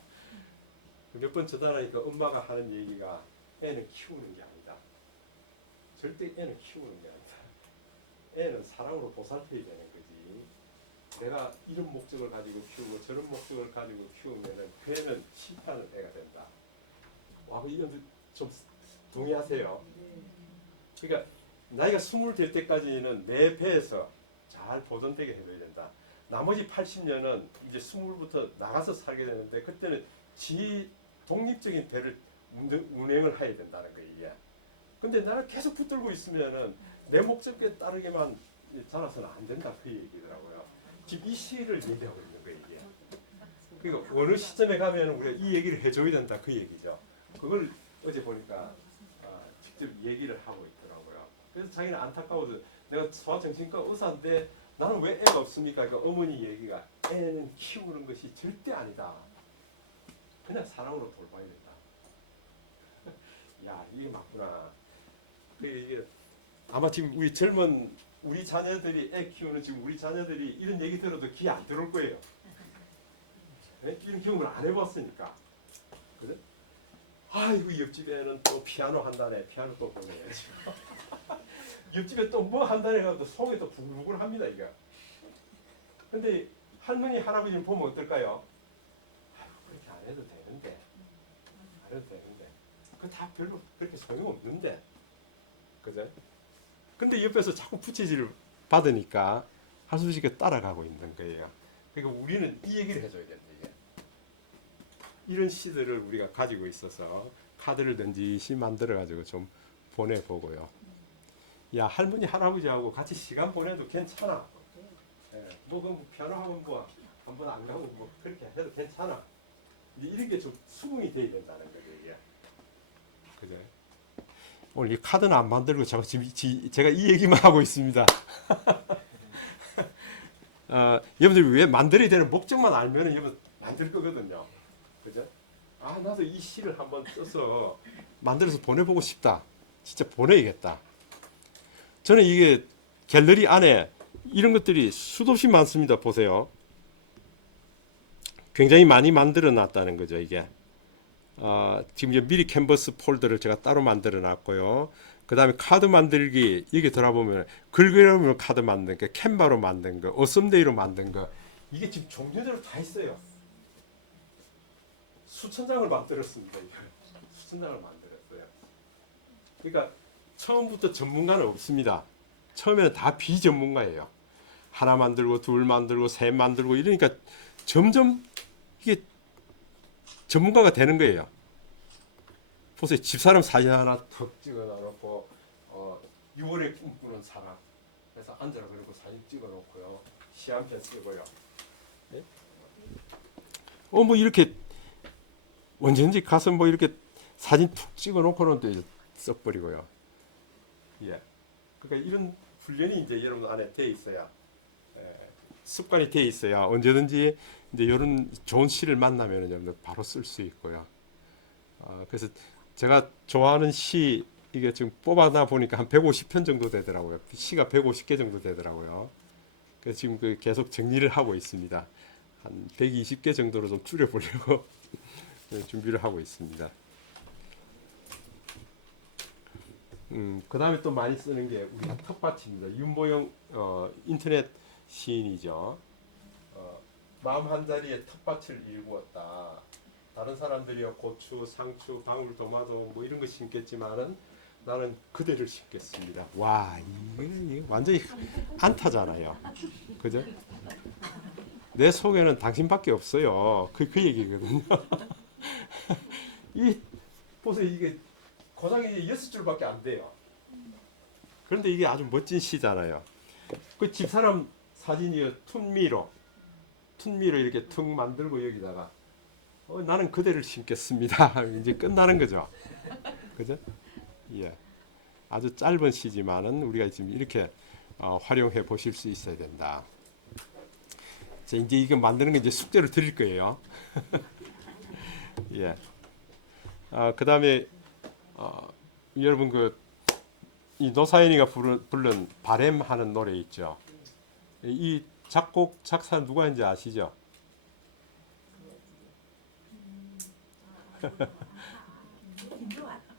몇 번 전화하니까 엄마가 하는 얘기가 애는 키우는 게 아니다. 절대 애는 키우는 게 아니다. 애는 사랑으로 보살펴야 되는 거지. 내가 이런 목적을 가지고 키우고 저런 목적을 가지고 키우면은 그 애는 실패하는 애가 된다. 와, 이건 좀 동의하세요? 그러니까 나이가 20 될 때까지는 내 배에서 잘 보존되게 해줘야 된다. 나머지 80년은 이제 20부터 나가서 살게 되는데 그때는 지 독립적인 배를 운행을 해야 된다는 거예요, 이게. 근데 나를 계속 붙들고 있으면은 내 목적에 따르게만 자라서는 안 된다, 그 얘기더라고요. 지금 이 시를 얘기하고 있는 거예요, 이게. 그러니까 어느 시점에 가면 우리가 이 얘기를 해줘야 된다, 그 얘기죠. 그걸 어제 보니까 직접 얘기를 하고 있더라고요. 그래서 자기는 안타까워서 내가 소아정신과 의사인데 나는 왜 애가 없습니까? 그러니까 어머니 얘기가 애는 키우는 것이 절대 아니다. 그냥 사랑으로 돌봐야 된다. 야, 이게 맞구나. 이게 아마 지금 우리 자녀들이 애 키우는 지금 우리 자녀들이 이런 얘기 들어도 귀에 안 들어올 거예요. 네? 이런 경험을 안 해봤으니까. 그래? 아이고 옆집에는 또 피아노 한다네. 피아노 또 보내야지. 옆집에 또 뭐 한다네 해도 속에 또 부글부글 합니다, 이거. 근데 할머니, 할아버지는 보면 어떨까요? 아이고, 그렇게 안 해도 되는데. 안 해도 되는데. 그거 다 별로 그렇게 소용없는데. 그죠? 근데 옆에서 자꾸 부채질을 받으니까 할 수 없이 따라가고 있는 거예요. 그러니까 우리는 이 얘기를 해줘야 된다, 이게. 이런 시들을 우리가 가지고 있어서 카드를 던지시 만들어가지고 좀 보내보고요. 야, 할머니, 할아버지하고 같이 시간 보내도 괜찮아. 예, 뭐 피아노 학원 뭐 한번 안 가고 뭐 그렇게 해도 괜찮아. 이제 이런 게 좀 수긍이 돼야 된다는 거죠, 이게. 그죠? 오늘 이 카드는 안 만들고 제가 이 얘기만 하고 있습니다. 여러분들 왜 만들어야 되는 목적만 알면은 여러분 만들 거거든요. 그죠? 나도 이 시를 한번 써서 만들어서 보내보고 싶다. 진짜 보내야겠다. 저는 이게 갤러리 안에 이런 것들이 수도 없이 많습니다. 보세요. 굉장히 많이 만들어 놨다는 거죠, 이게. 지금 이제 미리 캔버스 폴더를 제가 따로 만들어 놨고요. 그 다음에 카드 만들기, 여기 들어보면 글그램으로 카드 만든 거, 캔바로 만든 거, 어썸데이로 만든 거, 이게 지금 종류대로 다 있어요. 수천 장을 만들었습니다. 이거. 수천 장을 만들었어요. 그러니까 처음부터 전문가는 없습니다. 처음에는 다 비전문가예요. 하나 만들고 둘 만들고 셋 만들고 이러니까 점점 이게 전문가가 되는 거예요. 보세요. 집사람 사진 하나 턱 찍어 놓고 6월에 꿈꾸는 사람 그래서 앉아라 그러고 사진 찍어 놓고요. 시 한 편 쓰고요. 네? 뭐 이렇게 언제든지 가서 뭐 이렇게 사진 툭 찍어 놓고는 또 써버리고요. 예. 그러니까 이런 훈련이 이제 여러분 안에 돼 있어야 습관이 돼 있어야 언제든지 이제 이런 좋은 시를 만나면 여러분들 바로 쓸 수 있고요. 그래서 제가 좋아하는 시 이게 지금 뽑아다 보니까 한 150편 정도 되더라고요. 시가 150개 정도 되더라고요. 그래서 지금 계속 정리를 하고 있습니다. 한 120개 정도로 좀 줄여보려고 준비를 하고 있습니다. 그 다음에 또 많이 쓰는 게 우리가 텃밭입니다. 윤보영 인터넷 시인이죠. 마음 한 자리에 텃밭을 일구었다. 다른 사람들이요 고추, 상추, 방울토마토 뭐 이런 거 심겠지만은 나는 그대를 심겠습니다. 와, 이게 완전히 안타잖아요. 그죠? 내 속에는 당신밖에 없어요. 그 얘기거든요. 이 보세요, 이게 고장이 6줄밖에 안 돼요. 그런데 이게 아주 멋진 시잖아요. 그 집사람 사진이요, 툰미로 이렇게 툭 만들고 여기다가 나는 그대를 심겠습니다. 이제 끝나는 거죠. 그죠? 예. 아주 짧은 시지만은 우리가 지금 이렇게 활용해 보실 수 있어야 된다. 자, 이제 이거 만드는 게 이제 숙제로 드릴 거예요. 예. 그다음에 여러분 이 노사연이가 부른 바램하는 노래 있죠. 이 작곡 작사 누가 했는지 아시죠?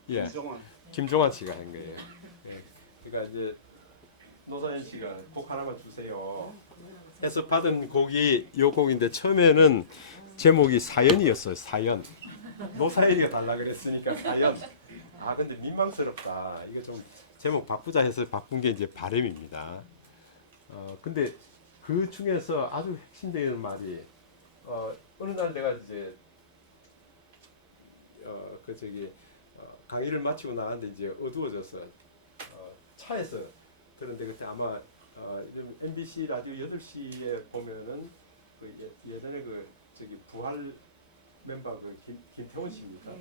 예, 김종환 씨가 한 거예요. 예. 그러니까 이제 노사연 씨가 곡 하나만 주세요 해서 받은 곡이 요 곡인데 처음에는 제목이 사연이었어요. 사연. 노사연이가 달라 그랬으니까 사연. 근데 민망스럽다. 이거 좀 제목 바꾸자 해서 바꾼 게 이제 바램입니다. 근데 그 중에서 아주 핵심되는 말이 어느 날 내가 이제 강의를 마치고 나갔는데 이제 어두워져서 차에서 그런데 그때 아마 MBC 라디오 8시에 보면은 예전에 부활 멤버 김태원 씨입니까?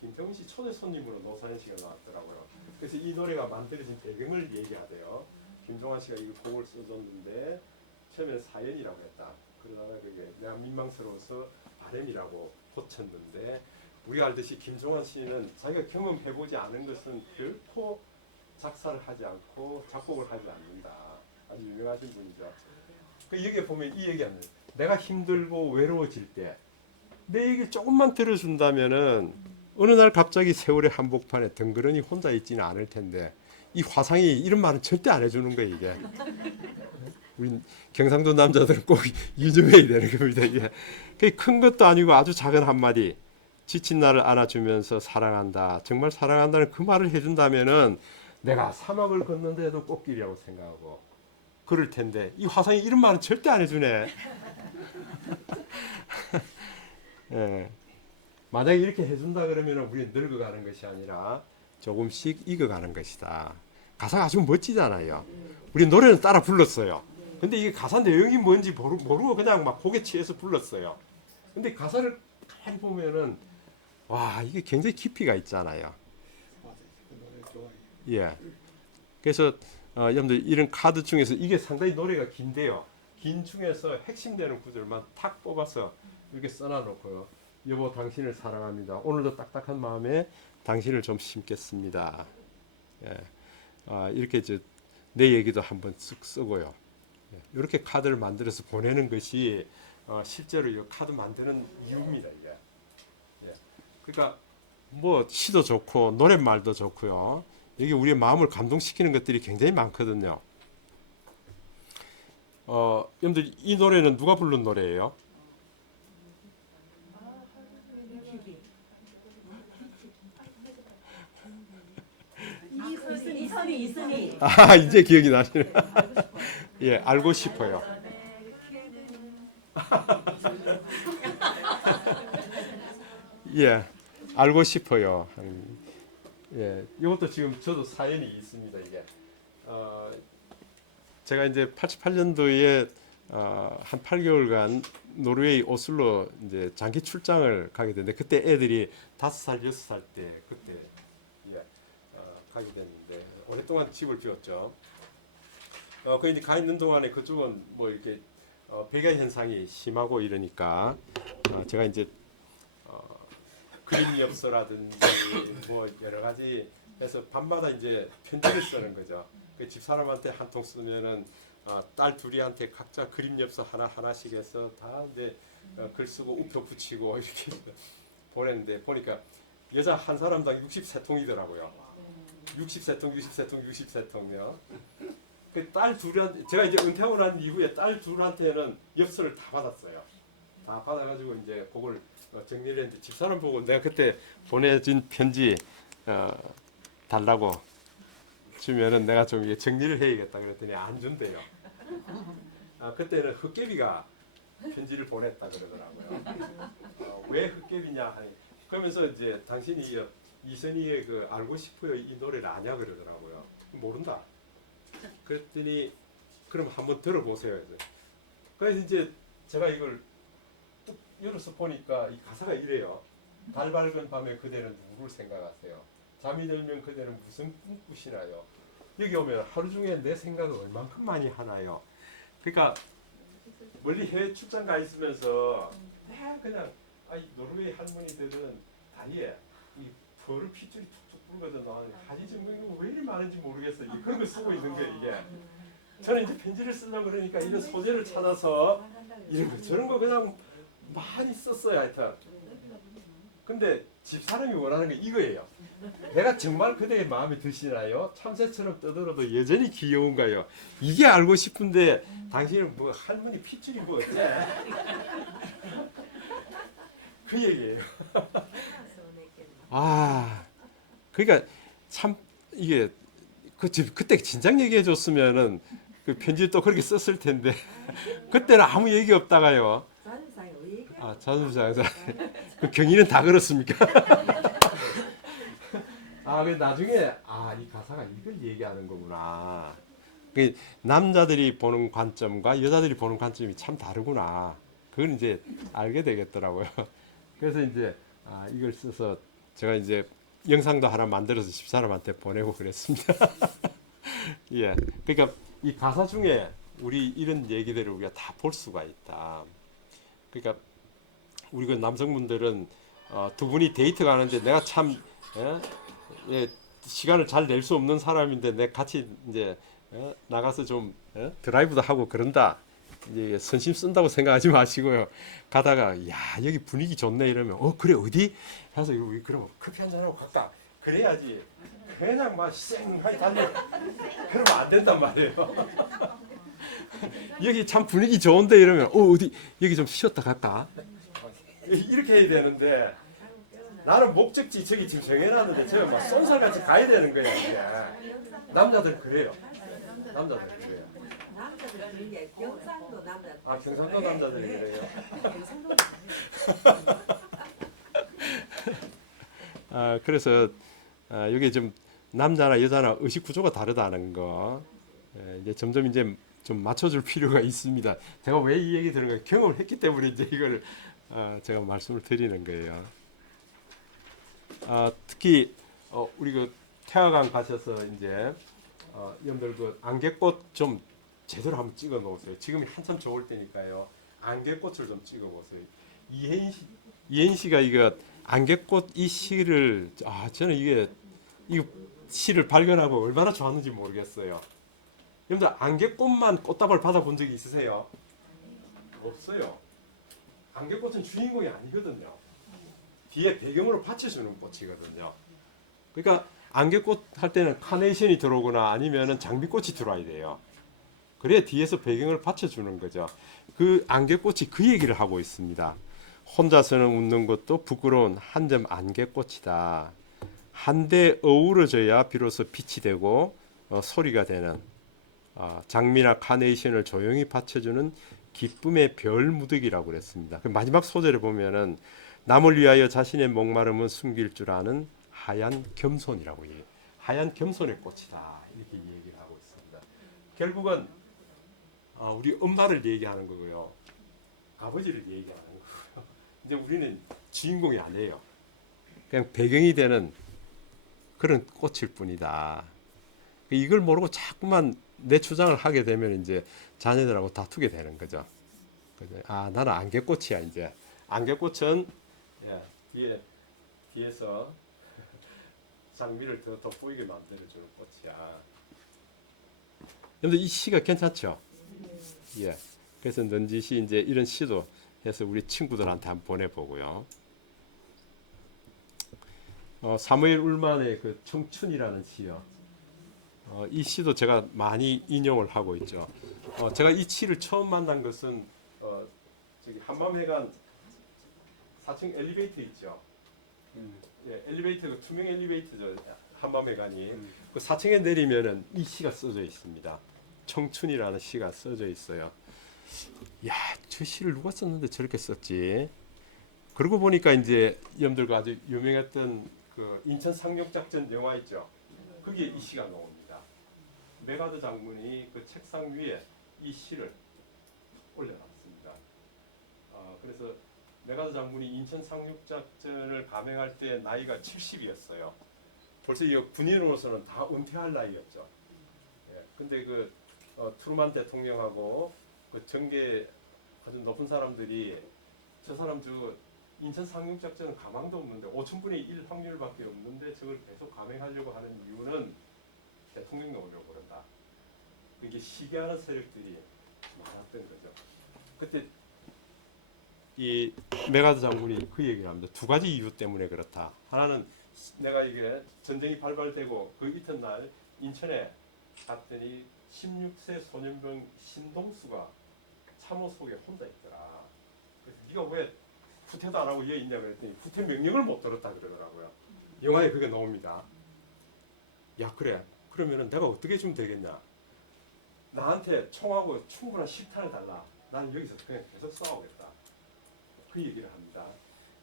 김태원 씨 초대 손님으로 노사연 씨가 나왔더라고요. 그래서 이 노래가 만들어진 배경을 얘기하대요. 김종환 씨가 이 곡을 써줬는데 처음에 사연이라고 했다. 그러다가 그게 내가 민망스러워서 바램이라고 고쳤는데 우리가 알듯이 김종환 씨는 자기가 경험해보지 않은 것은 결코 작사를 하지 않고 작곡을 하지 않는다. 아주 유명하신 분이죠. 여기에 보면 이 얘기하는 내가 힘들고 외로워질 때 내 얘기 조금만 들어준다면은 어느 날 갑자기 세월의 한복판에 덩그러니 혼자 있지는 않을 텐데 이 화상이 이런 말은 절대 안 해주는 거예요. 이게 우리 경상도 남자들은 꼭 유념해야 되는 겁니다. 이게 큰 것도 아니고 아주 작은 한마디 지친 나를 안아주면서 사랑한다. 정말 사랑한다는 그 말을 해준다면은 내가 사막을 걷는데도 꽃길이라고 생각하고 그럴 텐데 이 화상이 이런 말은 절대 안 해주네. 예. 만약에 이렇게 해준다 그러면 우리는 늙어가는 것이 아니라 조금씩 익어가는 것이다. 가사가 아주 멋지잖아요. 우리 노래는 따라 불렀어요. 근데 이게 가사 내용이 뭔지 모르고 그냥 막 고개 치해서 불렀어요. 근데 가사를 가만히 보면은 와, 이게 굉장히 깊이가 있잖아요. 예. 그래서 여러분들 이런 카드 중에서 이게 상당히 노래가 긴데요. 긴 중에서 핵심되는 구절만 탁 뽑아서 이렇게 써놔놓고요. 여보 당신을 사랑합니다. 오늘도 딱딱한 마음에 당신을 좀 심겠습니다. 예. 이렇게 내 얘기도 한번 쓱 쓰고요. 예. 이렇게 카드를 만들어서 보내는 것이 실제로 이 카드 만드는 이유입니다. 이게. 예. 그러니까 뭐 시도 좋고 노랫말도 좋고요. 여기 우리의 마음을 감동시키는 것들이 굉장히 많거든요. 여러분들 이 노래는 누가 부른 노래예요? 이선희. 이제 기억이 나시네. 예, 알고 싶어요. 예, 알고 싶어요. 예, 이것도 지금 저도 사연이 있습니다. 이게 제가 이제 88년도에 한 8개월간 노르웨이 오슬로 이제 장기 출장을 가게 됐는데 그때 애들이 5살, 6살 때 그때 가게 됐는데 오랫동안 집을 비웠죠. 그 이제 가 있는 동안에 그쪽은 뭐 이렇게 백야 현상이 심하고 이러니까 제가 이제 그림 엽서라든지 뭐 여러 가지 해서 밤마다 이제 편지를 쓰는 거죠. 그 집사람한테 한 통 쓰면은 딸 둘이한테 각자 그림 엽서 하나씩 해서 다 이제 글 쓰고 우표 붙이고 이렇게 보냈는데 보니까 여자 한 사람당 63통이더라고요. 63통이요. 그 딸 둘한테 제가 이제 은퇴하고 난 이후에 딸 둘한테는 엽서를 다 받았어요. 다 받아가지고 이제 그걸 정리를 했는데 집사람 보고 내가 그때 보내준 편지 달라고 주면은 내가 좀 이게 정리를 해야겠다 그랬더니 안 준대요. 그때는 흑개비가 편지를 보냈다 그러더라고요. 왜 흑개비냐 하니 그러면서 이제 당신이 이선희의 그 알고 싶어요 이 노래를 아냐 그러더라고요. 모른다. 그랬더니 그럼 한번 들어보세요. 그래서 이제 제가 이걸 뚝 열어서 보니까 이 가사가 이래요. 달 밝은 밤에 그대는 누구를 생각하세요? 잠이 들면 그대는 무슨 꿈 꾸시나요? 여기 오면 하루 중에 내 생각을 얼만큼 많이 하나요? 그러니까 멀리 해외 출장 가 있으면서 그냥 노르웨이 할머니들은 다리에 이 벌을 핏줄이 툭툭 불거든 가지 증명이 왜 이리 많은지 모르겠어요. 그런 걸 쓰고 있는 거예요 이게. 저는 이제 편지를 쓰려고 그러니까 이런 소재를 찾아서 이런 거 저런 거 그냥 많이 썼어요 하여튼. 근데 집사람이 원하는 게 이거예요. 내가 정말 그대의 마음에 드시나요? 참새처럼 떠들어도 여전히 귀여운가요? 이게 알고 싶은데 당신은 뭐 할머니 핏줄이 뭐 어째? 그 얘기예요. 그러니까 참 이게 그때 진작 얘기해 줬으면은 그 편지 또 그렇게 썼을 텐데 그때는 아무 얘기 없다가요. 자존심상 그 경위는 다 그렇습니까? 그 나중에 이 가사가 이걸 얘기하는 거구나. 그 남자들이 보는 관점과 여자들이 보는 관점이 참 다르구나. 그걸 이제 알게 되겠더라고요. 그래서 이제 이걸 써서 제가 이제 영상도 하나 만들어서 집사람한테 보내고 그랬습니다. 예, 그러니까 이 가사 중에 우리 이런 얘기들을 우리가 다 볼 수가 있다. 그러니까 우리 그 남성분들은 두 분이 데이트 가는데 내가 참 시간을 잘 낼 수 없는 사람인데 내 같이 이제 나가서 좀 드라이브도 하고 그런다. 이제 선심 쓴다고 생각하지 마시고요. 가다가 야 여기 분위기 좋네 이러면 그래 어디? 해서 우리 그러면 커피 한잔 하고 갈까? 그래야지. 그냥 막 쌩하게 달려. 그러면 안 된단 말이에요. 여기 참 분위기 좋은데 이러면 어디 여기 좀 쉬었다 갈까? 이렇게 해야 되는데 나는 목적지 저기 지금 정해놨는데 저기 막 쏜살같이 가야 되는 거야 이게. 남자들 그래요. 남자들 그래요. 남자들 그런 게 경상도 남자들. 경상도 남자들이 그래요. 그래서 여기 좀 남자나 여자나 의식 구조가 다르다는 거 이제 점점 이제 좀 맞춰줄 필요가 있습니다. 제가 왜 이 얘기 들은 거예요? 경험을 했기 때문에 이제 이걸 제가 말씀을 드리는 거예요. 특히 우리 그 태화강 가셔서 이제 여러분들 그 안개꽃 좀 제대로 한번 찍어 놓으세요. 지금이 한참 좋을 때니까요. 안개꽃을 좀 찍어 보세요. 이혜인 씨가 이거 안개꽃 이 시를 저는 이거 시를 발견하고 얼마나 좋았는지 모르겠어요. 여러분들 안개꽃만 꽃다발 받아본 적이 있으세요? 없어요. 안개꽃은 주인공이 아니거든요. 뒤에 배경으로 받쳐주는 꽃이거든요. 그러니까 안개꽃 할 때는 카네이션이 들어오거나 아니면은 장미꽃이 들어와야 돼요. 그래야 뒤에서 배경을 받쳐주는 거죠. 그 안개꽃이 그 얘기를 하고 있습니다. 혼자서는 웃는 것도 부끄러운 한 점 안개꽃이다. 한데 어우러져야 비로소 빛이 되고 소리가 되는 장미나 카네이션을 조용히 받쳐주는 기쁨의 별 무더기라고 그랬습니다. 그 마지막 소절에 보면은 남을 위하여 자신의 목마름은 숨길 줄 아는 하얀 겸손이라고 얘기해요. 하얀 겸손의 꽃이다 이렇게 얘기를 하고 있습니다. 결국은 우리 엄마를 얘기하는 거고요. 아버지를 얘기하는 거고요. 근데 우리는 주인공이 아니에요. 그냥 배경이 되는 그런 꽃일 뿐이다. 이걸 모르고 자꾸만 내 주장을 하게 되면 이제 자녀들하고 다투게 되는 거죠. 나는 안개꽃이야 이제. 안개꽃은 뒤에서 장미를 더 돋보이게 만들어주는 꽃이야. 여러분들 이 시가 괜찮죠? 예. 그래서 넌지시 이제 이런 시도 해서 우리 친구들한테 한번 보내보고요. 사무엘 울만의 그 청춘이라는 시요. 이 시도 제가 많이 인용을 하고 있죠. 제가 이 시를 처음 만난 것은 저기 한마회관 4층 엘리베이터 있죠. 예, 엘리베이터 그 투명 엘리베이터죠. 한마회관이 그 4층에 내리면은 이 시가 써져 있습니다. 청춘이라는 시가 써져 있어요. 야, 저 시를 누가 썼는데 저렇게 썼지? 그러고 보니까 이제 여러분들과 아주 유명했던 그 인천 상륙작전 영화 있죠. 거기에 이 시가 나옵니다. 메가드 장군이 그 책상 위에 이 시를 올려놨습니다. 그래서 메가드 장군이 인천 상륙작전을 감행할 때 나이가 70이었어요. 벌써 이 군인으로서는 다 은퇴할 나이였죠. 예, 근데 그 트루만 대통령하고 그 정계 아주 높은 사람들이 저 사람 저 인천 상륙작전은 가망도 없는데 5,000분의 1 확률밖에 없는데 저걸 계속 감행하려고 하는 이유는 대통령 나오려고 그런다. 이게 시기하는 세력들이 많았던 거죠. 그때 이 메가드 장군이 그 얘기를 합니다. 두 가지 이유 때문에 그렇다. 하나는 내가 이게 전쟁이 발발되고 그 이튿날 인천에 갔더니 16세 소년병 신동수가 참호 속에 혼자 있더라. 그래서 네가 왜 후퇴도 안 하고 여기 있냐 그랬더니 후퇴 명령을 못 들었다 그러더라고요. 영화에 그게 나옵니다. 야 그래 그러면은 내가 어떻게 해주면 되겠냐. 나한테 총하고 충분한 식탄을 달라. 나는 여기서 그냥 계속 싸우겠다. 그 얘기를 합니다.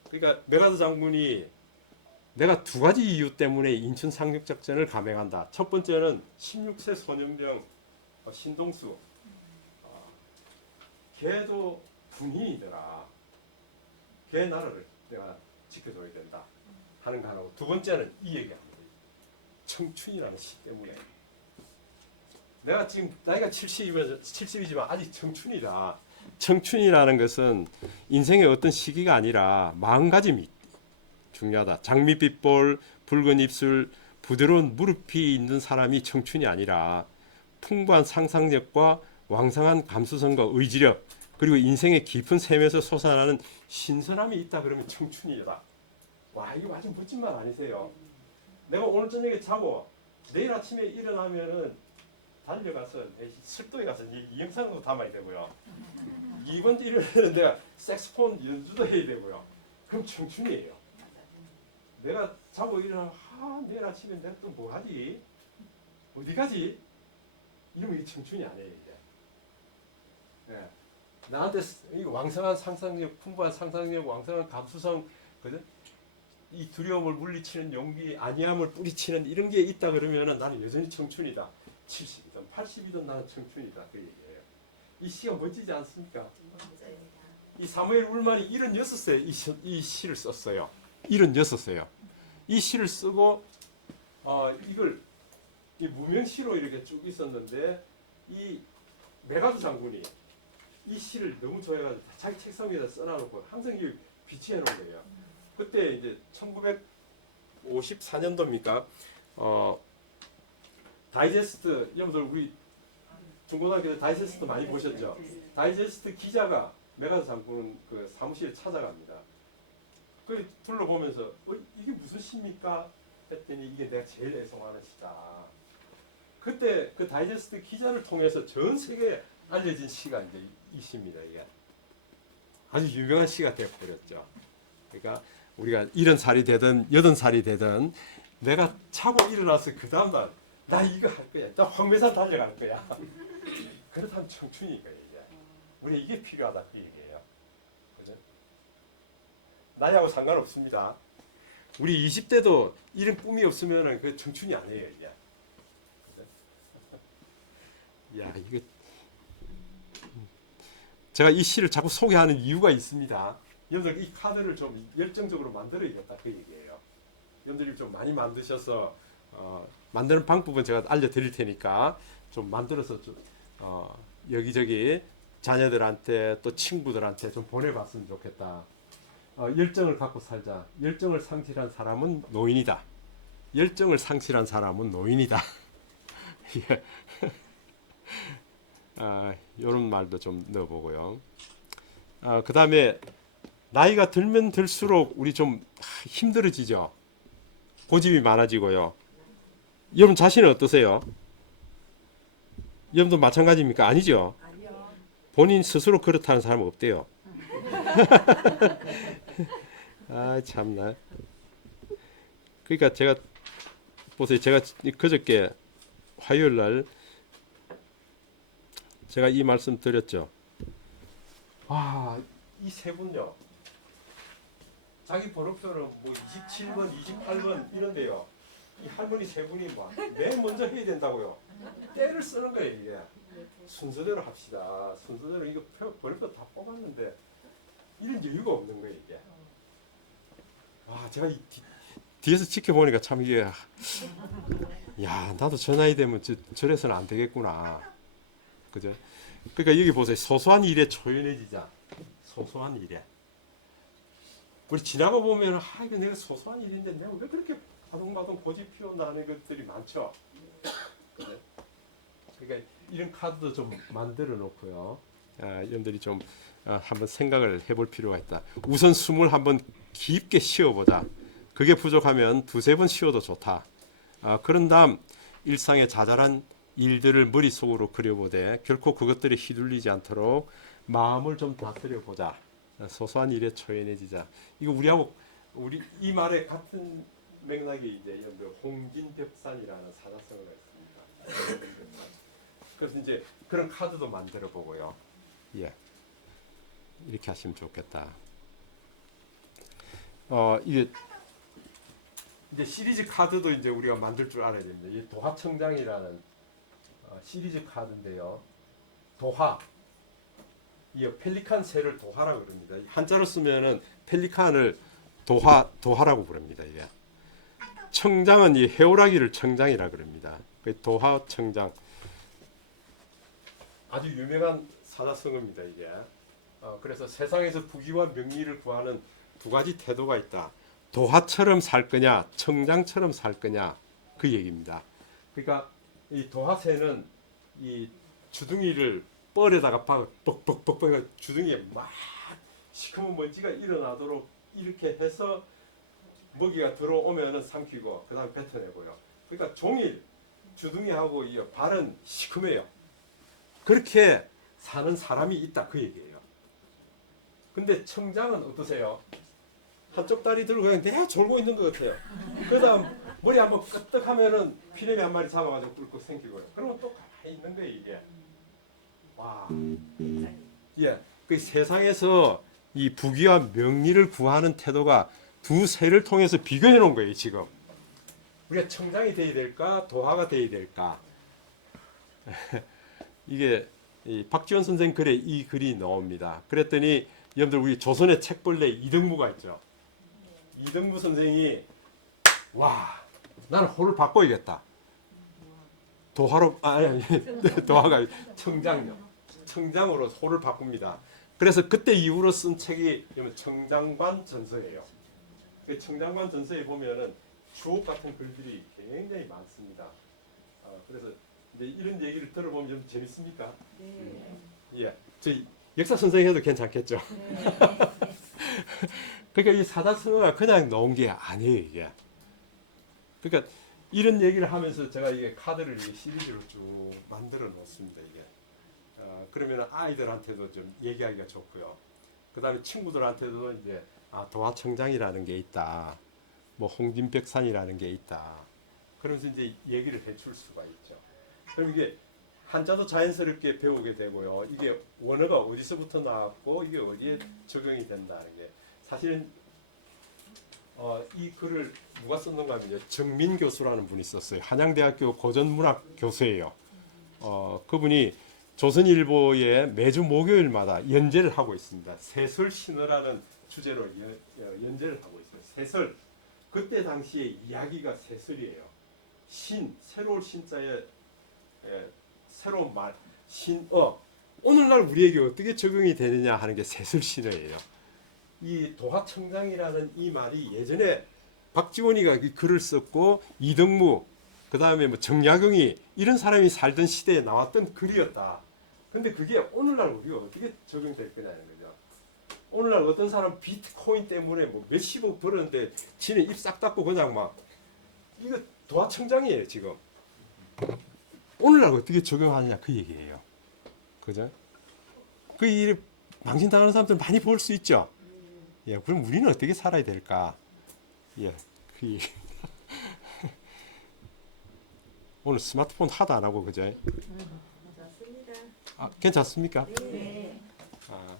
그러니까 메가드 장군이 내가 두 가지 이유 때문에 인천 상륙작전을 감행한다. 첫 번째는 16세 소년병 신동수 걔도 군인이더라. 걔 나라를 내가 지켜줘야 된다 하는 거 하나고 두 번째는 이 얘기합니다. 청춘이라는 시 때문에 내가 지금 나이가 70이지만 아직 청춘이다. 청춘이라는 것은 인생의 어떤 시기가 아니라 마음가짐이 중요하다. 장밋빛볼, 붉은 입술, 부드러운 무릎이 있는 사람이 청춘이 아니라 풍부한 상상력과 왕성한 감수성과 의지력 그리고 인생의 깊은 샘에서 솟아나는 신선함이 있다 그러면 청춘이다. 와 이거 아주 멋진 말 아니세요? 내가 오늘 저녁에 자고 내일 아침에 일어나면은 달려가서 술도에 가서 이 영상도 담아야 되고요. 이번 주 일요일에는 내가 색소폰 연주도 해야 되고요. 그럼 청춘이에요. 내가 자고 일어나면 내일 아침에 내가 또 뭐 하지? 어디 가지? 이러면 이게 청춘이 아니에요 이제. 네. 나한테 이 왕성한 상상력, 풍부한 상상력, 왕성한 감수성, 그죠? 이 두려움을 물리치는 용기, 안이함을 뿌리치는 이런 게 있다 그러면은 나는 여전히 청춘이다. 70이든 80이든 나는 청춘이다 그 얘기예요. 이 시가 멋지지 않습니까? 이 사무엘 울만이 76세에 이 시를 썼어요. 76세요. 이 시를 쓰고 이걸 이 무명시로 이렇게 쭉 있었는데 이 메가드 장군이 이 시를 너무 좋아해가지고 자기 책상 위에다 써놔놓고 항상 이 비치해 놓은 거예요. 그때 이제 1954년도입니까? 다이제스트 여러분들 우리 중고등학교 때 다이제스트 많이 보셨죠? 다이제스트 기자가 메가드 장군 그 사무실에 찾아갑니다. 그 둘러보면서 이게 무슨 시입니까? 했더니 이게 내가 제일 애송하는 시다. 그때 그 다이제스트 기자를 통해서 전 세계에 알려진 시가 이제 이 시입니다. 이게 아주 유명한 시가 되어버렸죠. 그러니까 우리가 70살이 되든 80살이 되든 내가 자고 일어나서 그 다음날 나 이거 할 거야. 나 황매산 달려갈 거야. 그렇다면 청춘이니까 이제 우리 이게 필요하다 그 얘기예요. 그죠? 나이하고 상관없습니다. 우리 20대도 이런 꿈이 없으면은 그 청춘이 아니에요 이제. 야 이거 제가 이 시를 자꾸 소개하는 이유가 있습니다. 여러분들 이 카드를 좀 열정적으로 만들어야겠다 그 얘기예요. 여러분들이 좀 많이 만드셔서 만드는 방법은 제가 알려드릴 테니까 좀 만들어서 좀 여기저기 자녀들한테 또 친구들한테 좀 보내봤으면 좋겠다. 열정을 갖고 살자. 열정을 상실한 사람은 노인이다. 열정을 상실한 사람은 노인이다. 예. 이런 말도 좀 넣어보고요. 그 다음에 나이가 들면 들수록 우리 좀 힘들어지죠. 고집이 많아지고요. 여러분 자신은 어떠세요? 여러분도 마찬가지입니까? 아니죠. 본인 스스로 그렇다는 사람은 없대요. 아 참나. 그러니까 제가 보세요. 제가 그저께 화요일 날 제가 이 말씀 드렸죠. 와, 이 세 분요. 자기 번호표는 뭐 27번, 28번 이런데요. 이 할머니 세 분이 맨 먼저 해야 된다고요. 때를 쓰는 거예요 이게. 순서대로 합시다. 순서대로 이거 번호표 다 뽑았는데 이런 여유가 없는 거예요 이게. 와, 제가 이 뒤에서 지켜보니까 참 이게 야, 나도 저 나이 되면 저래서는 안 되겠구나. 그죠? 그러니까 여기 보세요. 소소한 일에 초연해지자. 소소한 일에. 우리 지나고 보면 이거 내가 소소한 일인데 내가 왜 그렇게 바둥바둥 고집 피워나는 것들이 많죠. 그죠? 그러니까 이런 카드도 좀 만들어 놓고요. 여러분들이 좀 한번 생각을 해볼 필요가 있다. 우선 숨을 한번 깊게 쉬어보자. 그게 부족하면 두세 번 쉬어도 좋다. 그런 다음 일상의 자잘한 일들을 머릿속으로 그려보되 결코 그것들이 휘둘리지 않도록 마음을 좀 다스려 보자. 소소한 일에 초연해지자. 이거 우리 이 말에 같은 맥락이 이제 홍진벽산이라는 사자성어가 있습니다. 그래서 이제 그런 카드도 만들어 보고요. 예, 이렇게 하시면 좋겠다. 이게 이제 시리즈 카드도 이제 우리가 만들 줄 알아야 됩니다. 이 도화청장이라는 시리즈 카드인데요. 도화, 이 펠리칸 새를 도화라고 그럽니다. 한자로 쓰면은 펠리칸을 도화라고 부릅니다. 이게 청장은 이 해오라기를 청장이라 그럽니다. 그 도화청장 아주 유명한 사자성어입니다. 이게 그래서 세상에서 부귀와 명예를 구하는 두 가지 태도가 있다. 도화처럼 살 거냐, 청장처럼 살 거냐 그 얘기입니다. 그러니까 이 도화새는 이 주둥이를 뻘에다가 뻑뻑뻑뻑 주둥이에 막 시커먼 먼지가 일어나도록 이렇게 해서 먹이가 들어오면은 삼키고 그다음 뱉어내고요. 그러니까 종일 주둥이하고 이 발은 시커매요. 그렇게 사는 사람이 있다 그 얘기예요. 근데 청장은 어떠세요? 한쪽 다리 들고 그냥 내가 졸고 있는 것 같아요. 그다음 머리 한번 끄떡하면은 피레미 한 마리 잡아가지고 꿀꺽 생기고요. 그러면 또 가만히 있는 거예요 이게. 와, 예, 그 세상에서 이 부귀와 명리를 구하는 태도가 두 새를 통해서 비교해 놓은 거예요 지금. 우리가 청장이 돼야 될까, 도화가 돼야 될까? 이게 이 박지원 선생 글에 이 글이 나옵니다. 그랬더니 여러분들 우리 조선의 책벌레 이등무가 있죠. 이등무 선생이 와, 나는 호를 바꿔야겠다. 도화로 아니 도화가 청장요. 청장으로 호를 바꿉니다. 그래서 그때 이후로 쓴 책이 청장관 전서예요. 그 청장관 전서에 보면은 주옥 같은 글들이 굉장히 많습니다. 그래서 이제 이런 얘기를 들어보면 좀 재밌습니까? 네. 예, 저희 역사 선생님 해도 괜찮겠죠. 그러니까 이 사자성어가 그냥 나온 게 아니에요 이게. 그러니까 이런 얘기를 하면서 제가 이게 카드를 시리즈로 쭉 만들어 놓습니다 이게. 그러면 아이들한테도 좀 얘기하기가 좋고요. 그다음에 친구들한테도 이제 도화청장이라는 게 있다. 뭐 홍진백산이라는 게 있다. 그러면서 이제 얘기를 해줄 수가 있죠. 그럼 이게 한자도 자연스럽게 배우게 되고요. 이게 원어가 어디서부터 나왔고 이게 어디에 적용이 된다는 게 사실은 이 글을 누가 썼는가 하면 정민 교수라는 분이 썼어요. 한양대학교 고전문학 교수예요. 그분이 조선일보에 매주 목요일마다 연재를 하고 있습니다. 세설신어라는 주제로 연재를 하고 있어요. 세설. 그때 당시에 이야기가 세설이에요. 새로운 신자에 새로운 말, 오늘날 우리에게 어떻게 적용이 되느냐 하는 게 세설신어예요. 이 도화청장이라는 이 말이 예전에 박지원이가 글을 썼고 이등무, 그 다음에 뭐 정약용이 이런 사람이 살던 시대에 나왔던 글이었다. 근데 그게 오늘날 우리가 어떻게 적용될 거냐는 거죠. 오늘날 어떤 사람 비트코인 때문에 뭐 몇십억 벌었는데 지네 입 싹 닫고 그냥 막 이거 도화청장이에요 지금. 오늘날 어떻게 적용하느냐 그 얘기예요. 그죠? 그 일이 망신당하는 사람들 많이 볼 수 있죠. 예, 그럼 우리는 어떻게 살아야 될까? 예, 그 얘기. 오늘 스마트폰 하도 안 하고 그죠? 좋습니다. 아, 괜찮습니까? 네. 아,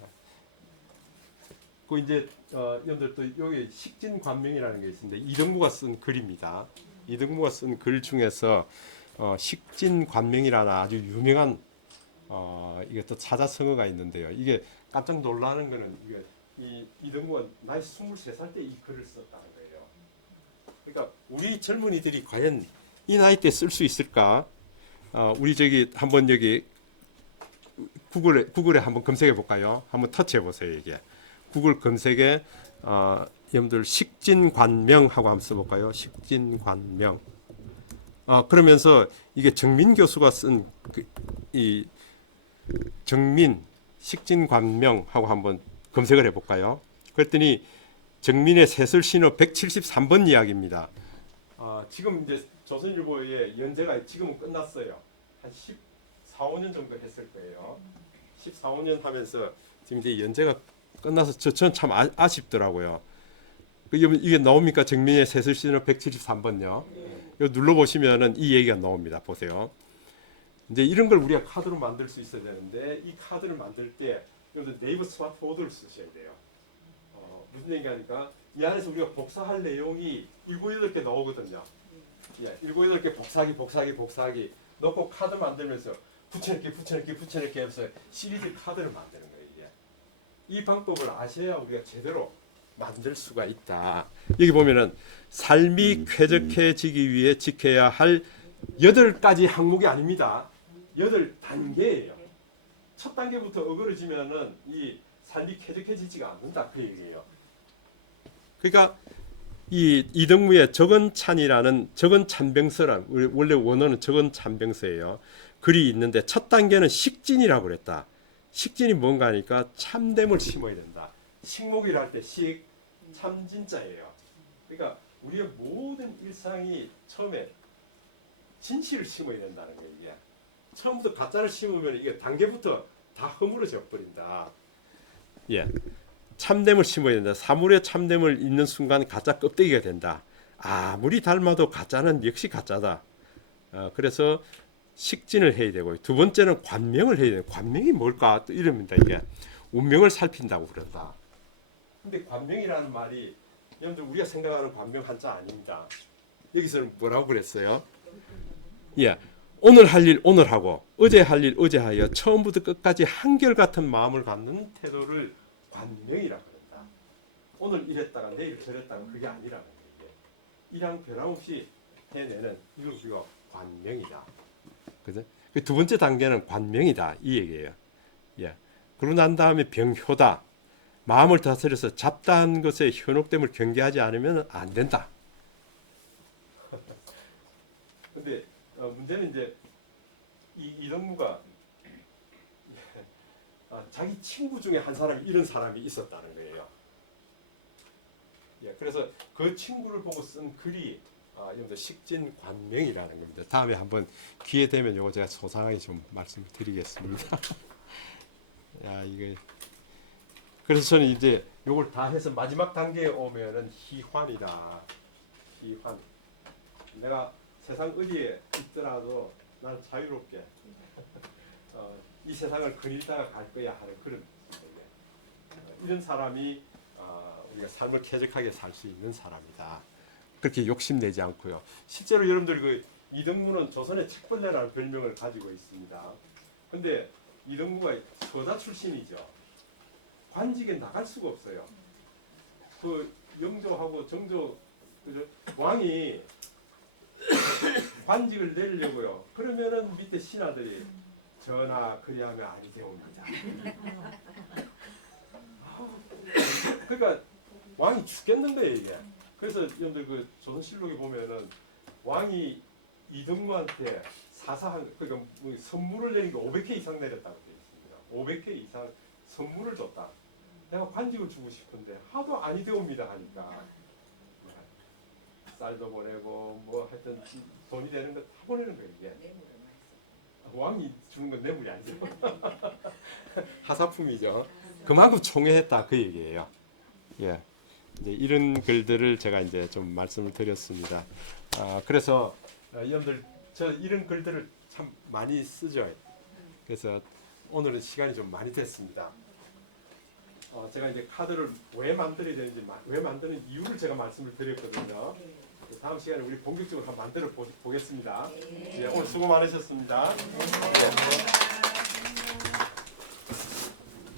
그 이제 여러분들 또 여기 식진관명이라는 게 있습니다. 이등무가 쓴 글입니다. 이등무가 쓴 글 중에서 식진관명이라는 아주 유명한 이게 또 사자성어가 있는데요. 이게 깜짝 놀라는 거는 이게 이등무가 나이 23살 때 이 글을 썼다는 거예요. 그러니까 우리 젊은이들이 과연 이 나이 때 쓸 수 있을까? 우리 저기 한번 여기 구글에 한번 검색해 볼까요? 한번 터치해 보세요. 이게 구글 검색에 여러분들 식진관명하고 한번 써볼까요? 식진관명. 그러면서 이게 정민 교수가 쓴 이 정민 식진관명하고 한번 검색을 해볼까요? 그랬더니 정민의 세술신호 173번 이야기입니다. 지금 이제 조선일보의 연재가 지금은 끝났어요. 한 14, 15년 정도 했을 거예요. 14, 15년 하면서 지금 이제 연재가 끝나서 저는 참 아쉽더라고요. 이게 나옵니까? 정민의 세술신호 173번요. 이거 눌러보시면은 이 얘기가 나옵니다. 보세요. 이제 이런 걸 우리가 카드로 만들 수 있어야 되는데 이 카드를 만들 때 여러분들 네이버 스마트보드를 쓰셔야 돼요. 무슨 얘기하니까 이 안에서 우리가 복사할 내용이 7, 8개 나오거든요. 예, 7, 8개 복사하기 넣고 카드 만들면서 붙여넣기 해서 시리즈 카드를 만드는 거예요. 이게. 이 방법을 아셔야 우리가 제대로 만들 수가 있다. 여기 보면은 삶이 쾌적해지기 위해 지켜야 할 8가지 항목이 아닙니다. 8단계예요. 첫 단계부터 어그러지면은 이 삶이 쾌적해지지가 않는다 그 얘기예요. 그러니까 이 이등무의 적은찬이라는 적은찬병서란 원래 원어는 적은찬병서예요. 글이 있는데 첫 단계는 식진이라고 그랬다. 식진이 뭔가 하니까 참됨을 심어야 된다. 식목이라 할 때 식, 참진자예요. 그러니까 우리의 모든 일상이 처음에 진실을 심어야 된다는 거예요. 이게. 처음부터 가짜를 심으면 이게 단계부터 다 허물어져 버린다. 예. 참됨을 심어야 된다. 사물의 참됨을 잇는 순간 가짜 껍데기가 된다. 아무리 닮아도 가짜는 역시 가짜다. 그래서 식진을 해야 되고 두 번째는 관명을 해야 돼요. 관명이 뭘까? 또 이럽니다. 이게 운명을 살핀다고 그런다. 근데 관명이라는 말이 여러분들 우리가 생각하는 관명 한자 아닙니다. 여기서는 뭐라고 그랬어요? 예. 오늘 할 일 오늘 하고 어제 할 일 어제 하여 처음부터 끝까지 한결같은 마음을 갖는 태도를 관명이라고 그런다. 오늘 이랬다가 내일 저랬다가 그게 아니라는 거예요. 이랑 변함없이 해내는 이걸 우리가 관명이다. 그죠? 두 번째 단계는 관명이다 이 얘기예요. 예. 그러고 난 다음에 병효다. 마음을 다스려서 잡다한 것에 현혹됨을 경계하지 않으면 안 된다. 근데 문제는 이제 이등무가 자기 친구 중에 한 사람이 이런 사람이 있었다는 거예요. 예, 그래서 그 친구를 보고 쓴 글이 여러분들 식진관명이라는 겁니다. 다음에 한번 기회 되면 이거 제가 소상하게 좀 말씀을 드리겠습니다. 야, 이게 그래서 저는 이제 이걸 다 해서 마지막 단계에 오면은 희환이다. 희환. 내가 세상 어디에 있더라도 난 자유롭게 이 세상을 그리다가 갈 거야 하는 그런 이런 사람이 우리가 삶을 쾌적하게 살 수 있는 사람이다. 그렇게 욕심내지 않고요. 실제로 여러분들 그 이등무는 조선의 책벌레라는 별명을 가지고 있습니다. 근데 이등무가 서자 출신이죠. 관직에 나갈 수가 없어요. 그 영조하고 정조 왕이 관직을 내리려고요. 그러면은 밑에 신하들이 전하 그리하면 아니 되옵니다. 그러니까 왕이 죽겠는 거예요 이게. 그래서 여러분들 그 조선실록에 보면은 왕이 이등무한테 사사한 그러니까 뭐 선물을 내린 게 500회 이상 내렸다고 되어 있습니다. 500회 이상 선물을 줬다. 내가 관직을 주고 싶은데 하도 아니 되옵니다 하니까 쌀도 보내고 뭐 하여튼 돈이 되는 거 다 보내는 거예요 이게. 왕이 주는 건 뇌물이 아니죠. 하사품이죠. 그만큼 총회했다 그 얘기예요. 예, 이제 이런 글들을 제가 이제 좀 말씀을 드렸습니다. 그래서 여러분들 저 이런 글들을 참 많이 쓰죠. 그래서 오늘은 시간이 좀 많이 됐습니다. 제가 이제 카드를 왜 만들어야 되는지, 왜 만드는 이유를 제가 말씀을 드렸거든요. 다음 시간에 우리 본격적으로 한번 만들어 보겠습니다. 예, 오늘 수고 많으셨습니다. 예.